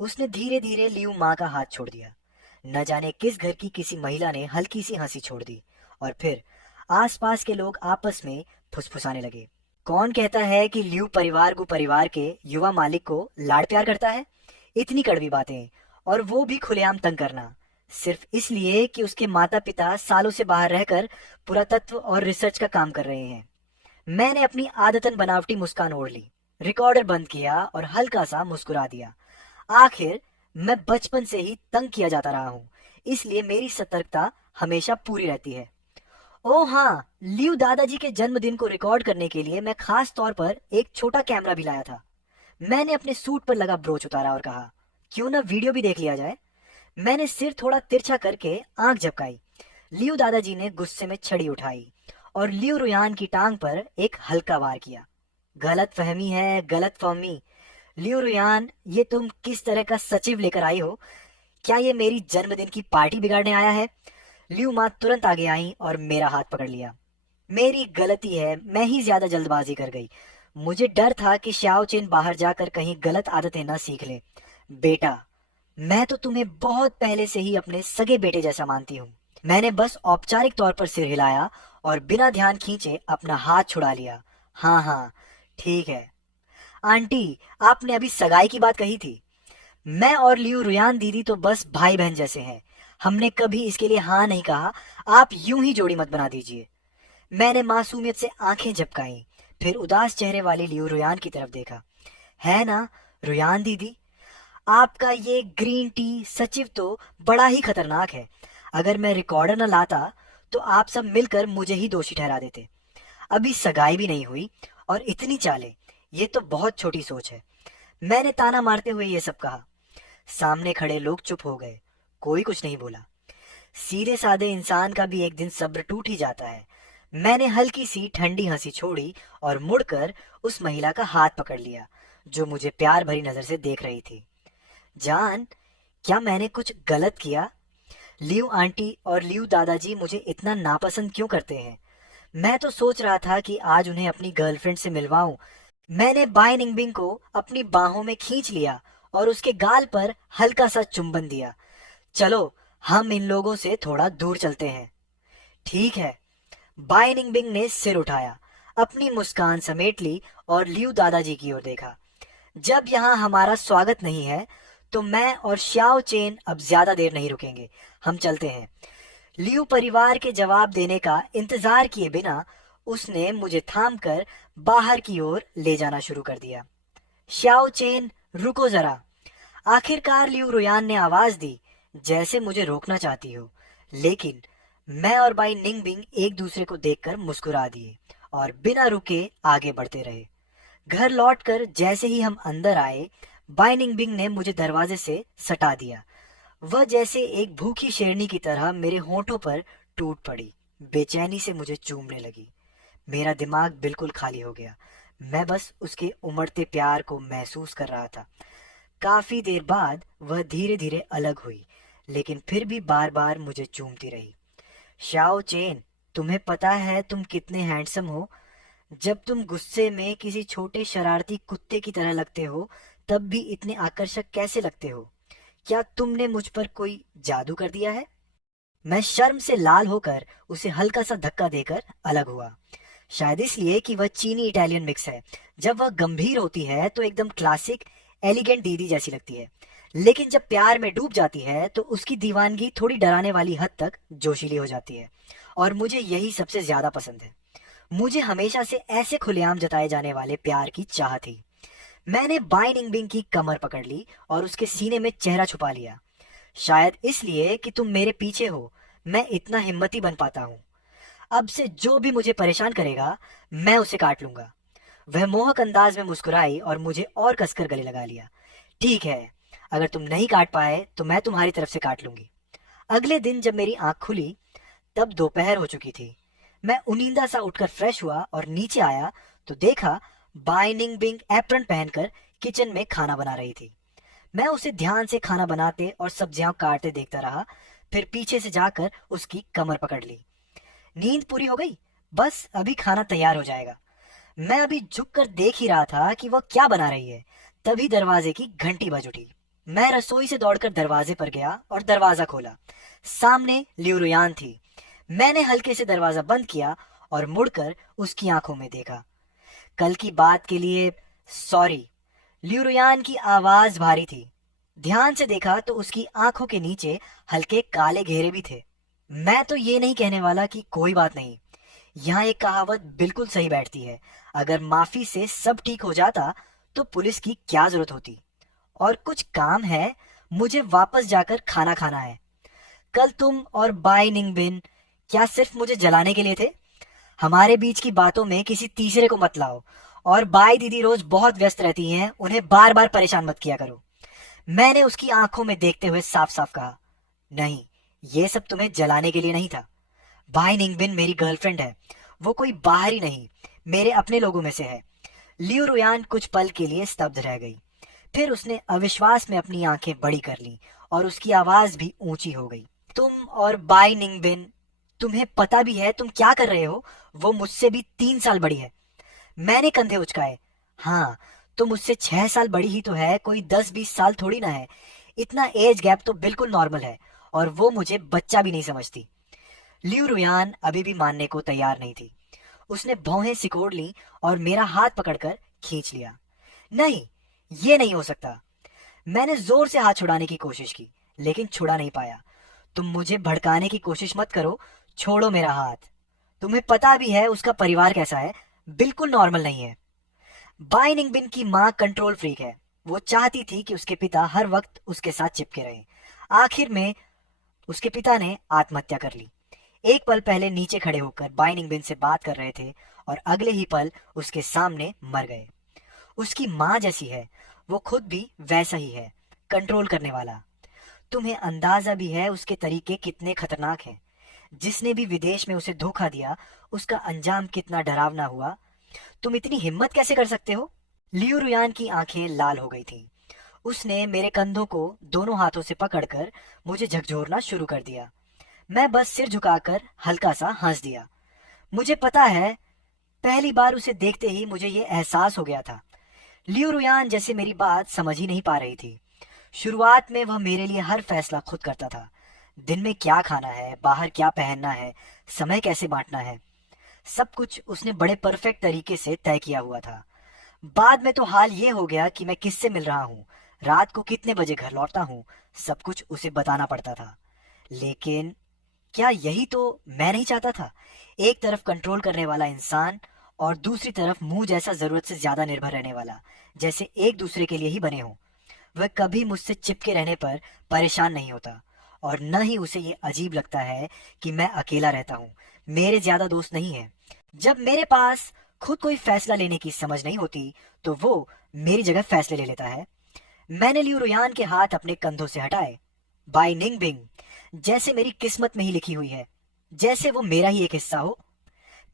उसने धीरे धीरे लियू माँ का हाथ छोड़ दिया। न जाने किस घर की किसी महिला ने हल्की सी हंसी छोड़ दी, और फिर आसपास के लोग आपस में फुसफुसाने लगे। कौन कहता है कि लियू परिवार को परिवार के युवा मालिक को लाड़ प्यार करता है? इतनी कड़वी बातें, और वो भी खुलेआम तंग करना, सिर्फ इसलिए कि उसके माता पिता सालों से बाहर रहकर पुरातत्व और रिसर्च का काम कर रहे हैं। मैंने अपनी आदतन बनावटी मुस्कान ओढ़ ली, रिकॉर्डर बंद किया और हल्का सा मुस्कुरा दिया। आखिर मैं बचपन से ही तंग किया जाता रहा हूँ, इसलिए मेरी सतर्कता हमेशा पूरी रहती है। ओह हाँ, लियू दादाजी के जन्मदिन को रिकॉर्ड करने के लिए मैं खास तौर पर एक छोटा कैमरा भी लाया था। मैंने अपने सूट पर लगा ब्रोच उतारा और कहा, क्यों ना वीडियो भी देख लिया जाए। मैंने सिर थोड़ा तिरछा करके आंख झपकाई। लियू दादाजी ने गुस्से में छड़ी उठाई और लियू रुयान की टांग पर एक हल्का वार किया। गलत फहमी है, गलत फहमी। लियू रुयान, ये तुम किस तरह का सचिव लेकर आई हो? क्या ये मेरी जन्मदिन की पार्टी बिगाड़ने आया है? लियू माँ तुरंत आगे आई और मेरा हाथ पकड़ लिया। मेरी गलती है, मैं ही ज्यादा जल्दबाजी कर गई। मुझे डर था कि शाओ चेन बाहर जाकर कहीं गलत आदतें न सीख ले। बेटा, मैं तो तुम्हें बहुत पहले से ही अपने सगे बेटे जैसा मानती हूँ। मैंने बस औपचारिक तौर पर सिर हिलाया और बिना ध्यान खींचे अपना हाथ छुड़ा लिया। हाँ हाँ, ठीक है। आंटी, आपने अभी सगाई की बात कही थी। मैं और लियू रुयान दीदी तो बस भाई बहन जैसे हैं। हमने कभी इसके लिए हाँ नहीं कहा। आप यूं ही जोड़ी मत बना दीजिए। मैंने मासूमियत से आंखें झपकाईं, फिर उदास चेहरे वाली लियू रुयान की तरफ देखा। है ना रुयान दीदी, आपका ये ग्रीन टी सचिव तो बड़ा ही खतरनाक है। अगर मैं रिकॉर्डर न लाता तो आप सब मिलकर मुझे ही दोषी ठहरा देते। अभी सगाई भी नहीं हुई और इतनी चालें, ये तो बहुत छोटी सोच है। मैंने ताना मारते हुए ये सब कहा। सामने खड़े लोग चुप हो गए, कोई कुछ नहीं बोला। सीधे साधे इंसान का भी एक दिन सब्र टूट ही जाता है। मैंने हल्की सी ठंडी हंसी छोड़ी और मुड़कर उस महिला का हाथ पकड़ लिया जो मुझे प्यार भरी नजर से देख रही थी। जान, क्या मैंने कुछ गलत किया? लियू आंटी और लियू दादाजी मुझे इतना नापसंद क्यों करते हैं? मैं तो सोच रहा था कि आज उन्हें अपनी गर्लफ्रेंड से मिलवाऊं। मैंने बाय निंगबिंग को अपनी बाहों में खींच लिया और उसके गाल पर हल्का सा चुंबन दिया। चलो, हम इन लोगों से थोड़ा दूर चलते हैं। ठीक है। बाय निंगबिंग ने सिर उठाया, अपनी मुस्कान समेट ली और लियू दादाजी की ओर देखा। जब यहाँ हमारा स्वागत नहीं है तो मैं और श्याओ चेन अब ज्यादा देर नहीं रुकेंगे, हम चलते हैं। लियू परिवार के जवाब देने का इंतजार किए बिना उसने मुझे थामकर बाहर की ओर ले जाना शुरू कर दिया। श्याओ चेन, रुको जरा। आखिरकार लियू रुयान ने आवाज दी, जैसे मुझे रोकना चाहती हो। लेकिन मैं और बाई निंगबिंग एक दूसरे को देखकर मुस्कुरा दिए और बिना रुके आगे बढ़ते रहे। घर लौटकर जैसे ही हम अंदर आए, बाई निंगबिंग ने मुझे दरवाजे से सटा दिया। वह जैसे एक भूखी शेरनी की तरह मेरे होंठों पर टूट पड़ी, बेचैनी से मुझे चूमने लगी। मेरा दिमाग बिल्कुल खाली हो गया। मैं बस उसके उमड़ते प्यार को महसूस कर रहा था। काफी देर बाद वह धीरे धीरे अलग हुई, लेकिन फिर भी बार बार मुझे चूमती रही। शाओ चेन, तुम्हें पता है तुम कितने हैंडसम हो? जब तुम गुस्से में किसी छोटे शरारती कुत्ते की तरह लगते हो, तब भी इतने आकर्षक कैसे लगते हो? क्या तुमने मुझ पर कोई जादू कर दिया है? मैं शर्म से लाल होकर उसे हल्का सा धक्का देकर अलग हुआ। शायद इसलिए कि वह चीनी इटालियन मिक्स है। जब वह गंभीर होती है तो एकदम क्लासिक एलिगेंट दीदी जैसी लगती है, लेकिन जब प्यार में डूब जाती है तो उसकी दीवानगी थोड़ी डराने वाली हद तक जोशीली हो जाती है। और मुझे यही सबसे ज्यादा पसंद है। मुझे हमेशा से ऐसे खुलेआम जताए जाने वाले प्यार की चाह थी। मैंने बाय निंगबिंग की कमर पकड़ ली और उसके सीने में चेहरा छुपा लिया। शायद इसलिए कि तुम मेरे पीछे हो, मैं इतना हिम्मती बन पाता हूँ। अब से जो भी मुझे परेशान करेगा, मैं उसे काट लूंगा। वह मोहक अंदाज में मुस्कुराई और मुझे और कसकर गले लगा लिया। ठीक है, अगर तुम नहीं काट पाए तो मैं तुम्हारी तरफ से काट लूंगी। अगले दिन जब मेरी आंख खुली तब दोपहर हो चुकी थी। मैं उनींदा सा उठकर फ्रेश हुआ और नीचे आया तो देखा बाय निंगबिंग एप्रन पहनकर किचन में खाना बना रही थी। मैं उसे ध्यान से खाना बनाते और सब्जियां काटते देखता रहा, फिर पीछे से जाकर उसकी कमर पकड़ ली। नींद पूरी हो गई, बस अभी खाना तैयार हो जाएगा। मैं अभी झुककर देख ही रहा था कि वह क्या बना रही है, तभी दरवाजे की घंटी बज उठी। मैं रसोई से दौड़कर दरवाजे पर गया और दरवाजा खोला। सामने लियू रुयान थी। मैंने हल्के से दरवाजा बंद किया और मुड़कर उसकी आंखों में देखा। कल की बात के लिए सॉरी। लियू रुयान की आवाज भारी थी। ध्यान से देखा तो उसकी आंखों के नीचे हल्के काले घेरे भी थे। मैं तो ये नहीं कहने वाला कि कोई बात नहीं। यहाँ एक कहावत बिल्कुल सही बैठती है, अगर माफी से सब ठीक हो जाता तो पुलिस की क्या जरूरत होती। और कुछ काम है, मुझे वापस जाकर खाना खाना है। कल तुम और बाय निंगबिन क्या सिर्फ मुझे जलाने के लिए थे? हमारे बीच की बातों में किसी तीसरे को मत लाओ। और बाय दीदी रोज बहुत व्यस्त रहती हैं, उन्हें बार बार परेशान मत किया करो। मैंने उसकी आंखों में देखते हुए साफ साफ कहा, नहीं, ये सब तुम्हें जलाने के लिए नहीं था। बाय निंगबिन मेरी गर्लफ्रेंड है, वो कोई बाहरी नहीं, मेरे अपने लोगों में से है। लियू रुयान कुछ पल के लिए स्तब्ध रह गई, फिर उसने अविश्वास में अपनी आंखें बड़ी कर ली और उसकी आवाज भी ऊंची हो गई। तुम और बाय निंगबिन, तुम्हें पता भी है तुम क्या कर रहे हो? वो मुझसे भी 3 साल बड़ी है। मैंने कंधे उचकाए। हाँ, तो मुझसे 6 साल बड़ी ही तो है, कोई 10-20 साल थोड़ी ना है। इतना एज गैप तो बिल्कुल नॉर्मल है और वो मुझे बच्चा भी नहीं समझती। लियू रुयान अभी भी मानने को तैयार नहीं थी। उसने भौहें सिकोड़ ली और मेरा हाथ पकड़कर खींच लिया। नहीं, ये नहीं हो सकता। मैंने जोर से हाथ छुड़ाने की कोशिश की, लेकिन छुड़ा नहीं पाया। तुम मुझे भड़काने की कोशिश मत करो, छोड़ो मेरा हाथ। तुम्हें पता भी है उसका परिवार कैसा है, बिल्कुल नॉर्मल नहीं है। बाई निंगबिन की माँ कंट्रोल फ्रीक है। वो चाहती थी कि उसके पिता हर वक्त उसके साथ चिपके रहे। आखिर में उसके पिता ने आत्महत्या कर ली। एक पल पहले नीचे खड़े होकर बाई निंगबिन से बात कर रहे थे और अगले ही पल उसके सामने मर गए। उसकी माँ जैसी है, वो खुद भी वैसा ही है, कंट्रोल करने वाला। तुम्हें अंदाजा भी है उसके तरीके कितने खतरनाक हैं। जिसने भी विदेश में उसे धोखा दिया, उसका अंजाम कितना डरावना हुआ। तुम इतनी हिम्मत कैसे कर सकते हो? लियू रुयान की आंखें लाल हो गई थीं। उसने मेरे कंधों को दोनों हाथों से पकड़कर मुझे झकझोरना शुरू कर दिया। मैं बस सिर झुकाकर हल्का सा हंस दिया। मुझे पता है, पहली बार उसे देखते ही मुझे ये एहसास हो गया था। लियू रुयान जैसे मेरी बात समझ ही नहीं पा रही थी। शुरुआत में वह मेरे लिए हर फैसला खुद करता था। दिन में क्या खाना है, बाहर क्या पहनना है, समय कैसे बांटना है, सब कुछ उसने बड़े परफेक्ट तरीके से तय किया हुआ था। बाद में तो हाल ये हो गया कि मैं किससे मिल रहा हूँ, रात को कितने बजे घर लौटता हूँ, सब कुछ उसे बताना पड़ता था। लेकिन क्या यही तो मैं नहीं चाहता था? एक तरफ कंट्रोल करने वाला इंसान और दूसरी तरफ मुंह जैसा जरूरत से ज्यादा निर्भर रहने वाला, जैसे एक दूसरे के लिए ही बने हों। वह कभी मुझसे चिपके रहने पर परेशान नहीं होता और न ही उसे ये अजीब लगता है कि मैं अकेला रहता हूँ, मेरे ज्यादा दोस्त नहीं है। जब मेरे पास खुद कोई फैसला लेने की समझ नहीं होती तो वो मेरी जगह फैसले ले लेता है। मैंने लियू रुयान के हाथ अपने कंधों से हटाए। बाई निंगबिंग, जैसे मेरी किस्मत में ही लिखी हुई है, जैसे वो मेरा ही एक हिस्सा हो।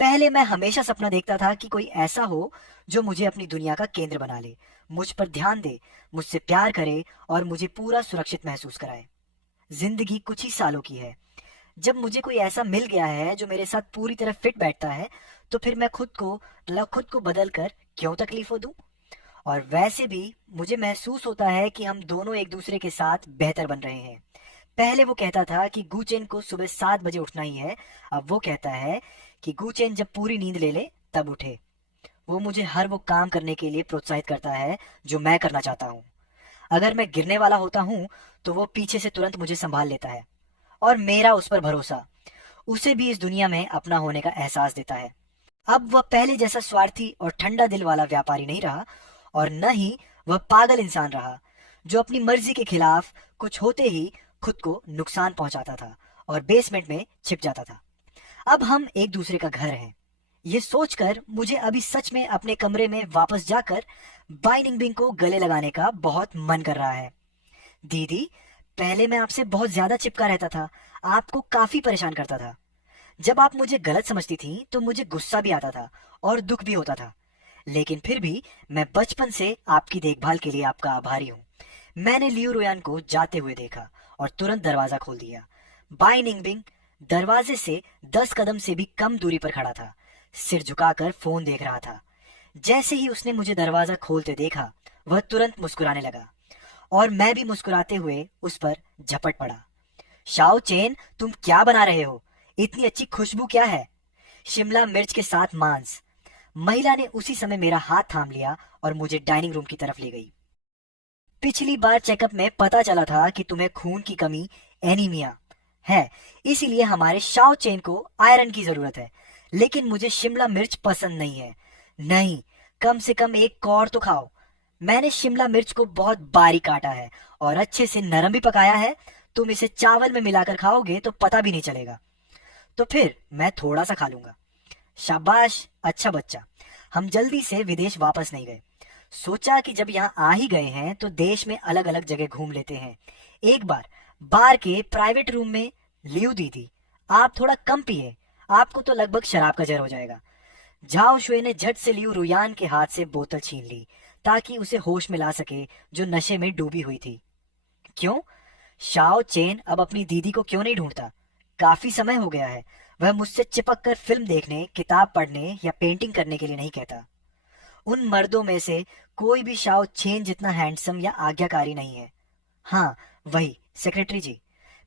पहले मैं हमेशा सपना देखता था कि कोई ऐसा हो जो मुझे अपनी दुनिया का केंद्र बना ले, मुझ पर ध्यान दे, मुझसे प्यार करे और मुझे पूरा सुरक्षित महसूस कराए। जिंदगी कुछ ही सालों की है। जब मुझे कोई ऐसा मिल गया है जो मेरे साथ पूरी तरह फिट बैठता है, तो फिर मैं खुद को बदल कर क्यों तकलीफों दूं? और वैसे भी मुझे महसूस होता है कि हम दोनों एक दूसरे के साथ बेहतर बन रहे हैं। पहले वो कहता था कि गुचेन को सुबह 7 बजे उठना ही है, अब वो कहता है कि गुचेन जब पूरी नींद ले ले तब उठे। वो मुझे हर वो काम करने के लिए प्रोत्साहित करता है जो मैं करना चाहता हूँ। अगर मैं गिरने वाला होता हूँ तो वो पीछे से तुरंत मुझे संभाल लेता है। और मेरा उस पर भरोसा उसे भी इस दुनिया में अपना होने का एहसास देता है। अब वह पहले जैसा स्वार्थी और ठंडा दिल वाला व्यापारी नहीं रहा और न ही वह पागल इंसान रहा जो अपनी मर्जी के खिलाफ कुछ होते ही खुद को नुकसान पहुंचाता था और बेसमेंट में छिप जाता था। अब हम एक दूसरे का घर हैं। ये सोचकर मुझे अभी सच में अपने कमरे में वापस जाकर बाई निंगबिंग को गले लगाने का बहुत मन कर रहा है। दीदी, पहले मैं आपसे बहुत ज्यादा चिपका रहता था, आपको काफी परेशान करता था। जब आप मुझे गलत समझती थी तो मुझे गुस्सा भी आता था और दुख भी होता था। लेकिन फिर भी मैं बचपन से आपकी देखभाल के लिए आपका आभारी हूँ। मैंने लियू रुयान को जाते हुए देखा और तुरंत दरवाजा खोल दिया। बाई निंगबिंग दरवाजे से 10 कदम से भी कम दूरी पर खड़ा था, सिर झुकाकर फोन देख रहा था। जैसे ही उसने मुझे दरवाजा खोलते देखा, वह तुरंत मुस्कुराने लगा और मैं भी मुस्कुराते हुए उस पर झपट पड़ा। शाओ चेन, तुम क्या बना रहे हो? इतनी अच्छी खुशबू क्या है? शिमला मिर्च के साथ मांस। महिला ने उसी समय मेरा हाथ थाम लिया और मुझे डाइनिंग रूम की तरफ ले गई। पिछली बार चेकअप में पता चला था कि तुम्हें खून की कमी, एनीमिया है, इसीलिए हमारे शाओ चेन को आयरन की जरूरत है। लेकिन मुझे शिमला मिर्च पसंद नहीं है। नहीं, कम से कम एक कौर तो खाओ। मैंने शिमला मिर्च को बहुत बारीक काटा है और अच्छे से नरम भी पकाया है। तुम इसे चावल में मिलाकर खाओगे तो पता भी नहीं चलेगा। तो फिर मैं थोड़ा सा खा लूंगा। शाबाश, अच्छा बच्चा। हम जल्दी से विदेश वापस नहीं गए। सोचा कि जब यहाँ आ ही गए हैं तो देश में अलग अलग जगह घूम लेते हैं। एक बार बार के प्राइवेट रूम में लियू दीदी, आप थोड़ा कम पिए, आपको तो लगभग शराब का जहर हो जाएगा। झाओ शुए ने झट से लियू रुयान के हाथ से बोतल छीन ली ताकि उसे होश में ला सके, जो नशे में डूबी हुई थी। क्यों? शाओ चेन अब अपनी दीदी को क्यों नहीं ढूंढता? काफी समय हो गया है। वह मुझसे चिपक कर फिल्म देखने, किताब पढ़ने या पेंटिंग करने के लिए नहीं कहता। उन मर्दों में से कोई भी शाओ चेन जितना हैंडसम या आज्ञाकारी नहीं है। हाँ, वही सेक्रेटरी जी।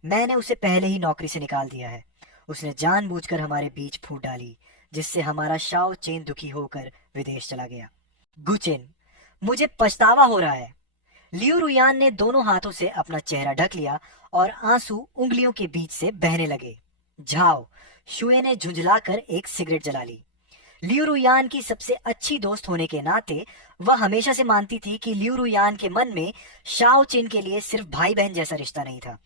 मैंने उसे पहले ही नौकरी से निकाल दिया है। उसने जानबूझकर हमारे बीच फूट डाली, जिससे हमारा शाओ चेन दुखी होकर विदेश चला गया। गुचेन, मुझे पछतावा हो रहा है। लियू रुयान ने दोनों हाथों से अपना चेहरा ढक लिया और आंसू उंगलियों के बीच से बहने लगे। झाओ, शुए ने झुंझलाकर एक सिगरेट जला ली। लियू रुयान की सबसे अच्छी दोस्त होने के नाते वह हमेशा से मानती थी कि लियू रुयान के मन में शाओ चिन के लिए सिर्फ भाई बहन जैसा रिश्ता नहीं था।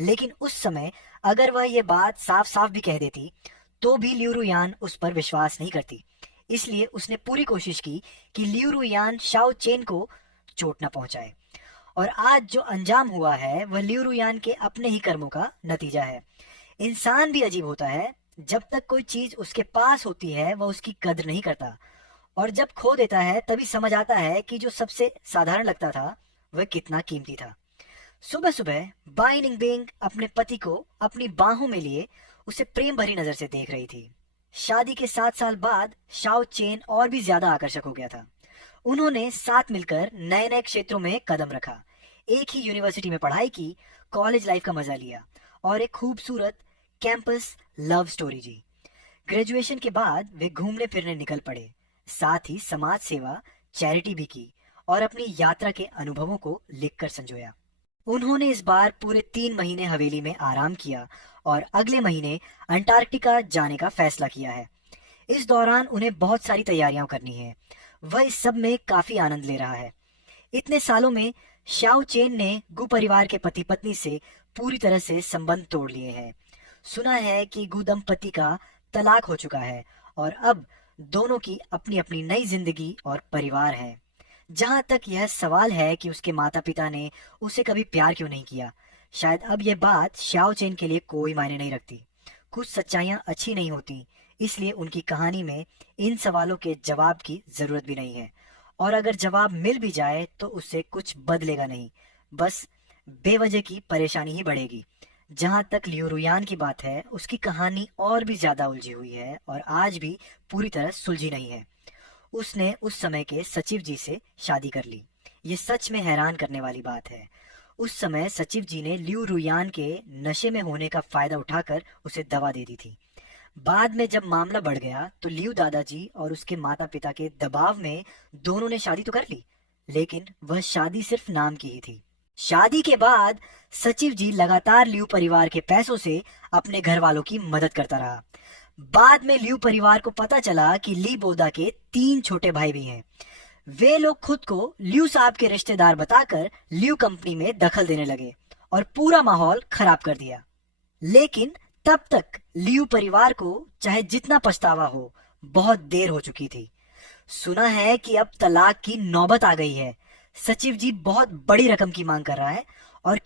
लेकिन उस समय अगर वह यह बात साफ साफ भी कह देती तो भी लियू रुयान उस पर विश्वास नहीं करती। इसलिए उसने पूरी कोशिश की कि लियू रुयान शाओ चेन को चोट न पहुंचाए। और आज जो अंजाम हुआ है वह लियू रुयान के अपने ही कर्मों का नतीजा है। इंसान भी अजीब होता है, जब तक कोई चीज उसके पास होती है वह उसकी कद्र नहीं करता, और जब खो देता है तभी समझ आता है कि जो सबसे साधारण लगता था वह कितना कीमती था। सुबह सुबह बाई निंगबेंग अपने पति को अपनी बाहों में लिए उसे प्रेम भरी नजर से देख रही थी। शादी के 7 साल बाद शाओ चेन और भी ज्यादा आकर्षक हो गया था। उन्होंने साथ मिलकर नए नए क्षेत्रों में कदम रखा, एक ही यूनिवर्सिटी में पढ़ाई की, कॉलेज लाइफ का मजा लिया और एक खूबसूरत कैंपस लव स्टोरी जी। ग्रेजुएशन के बाद वे घूमने फिरने निकल पड़े, साथ ही समाज सेवा, चैरिटी भी की और अपनी यात्रा के अनुभवों को लिखकर संजोया। उन्होंने इस बार पूरे 3 महीने हवेली में आराम किया और अगले महीने अंटार्कटिका जाने का फैसला किया है। इस दौरान उन्हें बहुत सारी तैयारियां करनी है। वह इस सब में काफी आनंद ले रहा है। इतने सालों में शाओ चेन ने गु परिवार के पति पत्नी से पूरी तरह से संबंध तोड़ लिए हैं। सुना है कि गु दंपति का तलाक हो चुका है और अब दोनों की अपनी अपनी नई जिंदगी और परिवार है। जहां तक यह सवाल है कि उसके माता पिता ने उसे कभी प्यार क्यों नहीं किया, शायद अब यह बात शाओ चेन के लिए कोई मायने नहीं रखती। कुछ सच्चाइयां अच्छी नहीं होती, इसलिए उनकी कहानी में इन सवालों के जवाब की जरूरत भी नहीं है। और अगर जवाब मिल भी जाए तो उससे कुछ बदलेगा नहीं, बस बेवजह की परेशानी ही बढ़ेगी। जहां तक लियू रुयान की बात है, उसकी कहानी और भी ज्यादा उलझी हुई है और आज भी पूरी तरह सुलझी नहीं है। उसने उस समय के सचिव जी से शादी कर ली। ये सच में हैरान करने वाली बात है। उस समय सचिव जी ने लियू रुयान के नशे में होने का फायदा उठाकर उसे दवा दे दी थी। बाद में जब मामला बढ़ गया तो लियू दादाजी और उसके माता पिता के दबाव में दोनों ने शादी तो कर ली, लेकिन वह शादी सिर्फ नाम की ही थी। शादी के बाद सचिव जी लगातार लियू परिवार के पैसों से अपने घर वालों की मदद करता रहा। बाद में लियू परिवार को पता चला कि ली बोदा के 3 छोटे भाई भी हैं। वे लोग खुद को लियू साहब के रिश्तेदार बताकर लियू कंपनी में दखल देने लगे और पूरा माहौल खराब कर दिया। लेकिन तब तक लियू परिवार को चाहे जितना पछतावा हो, बहुत देर हो चुकी थी। सुना है कि अब तलाक की नौबत आ गई है। सचिव जी बहुत बड़ी रकम की मांग कर रहा है और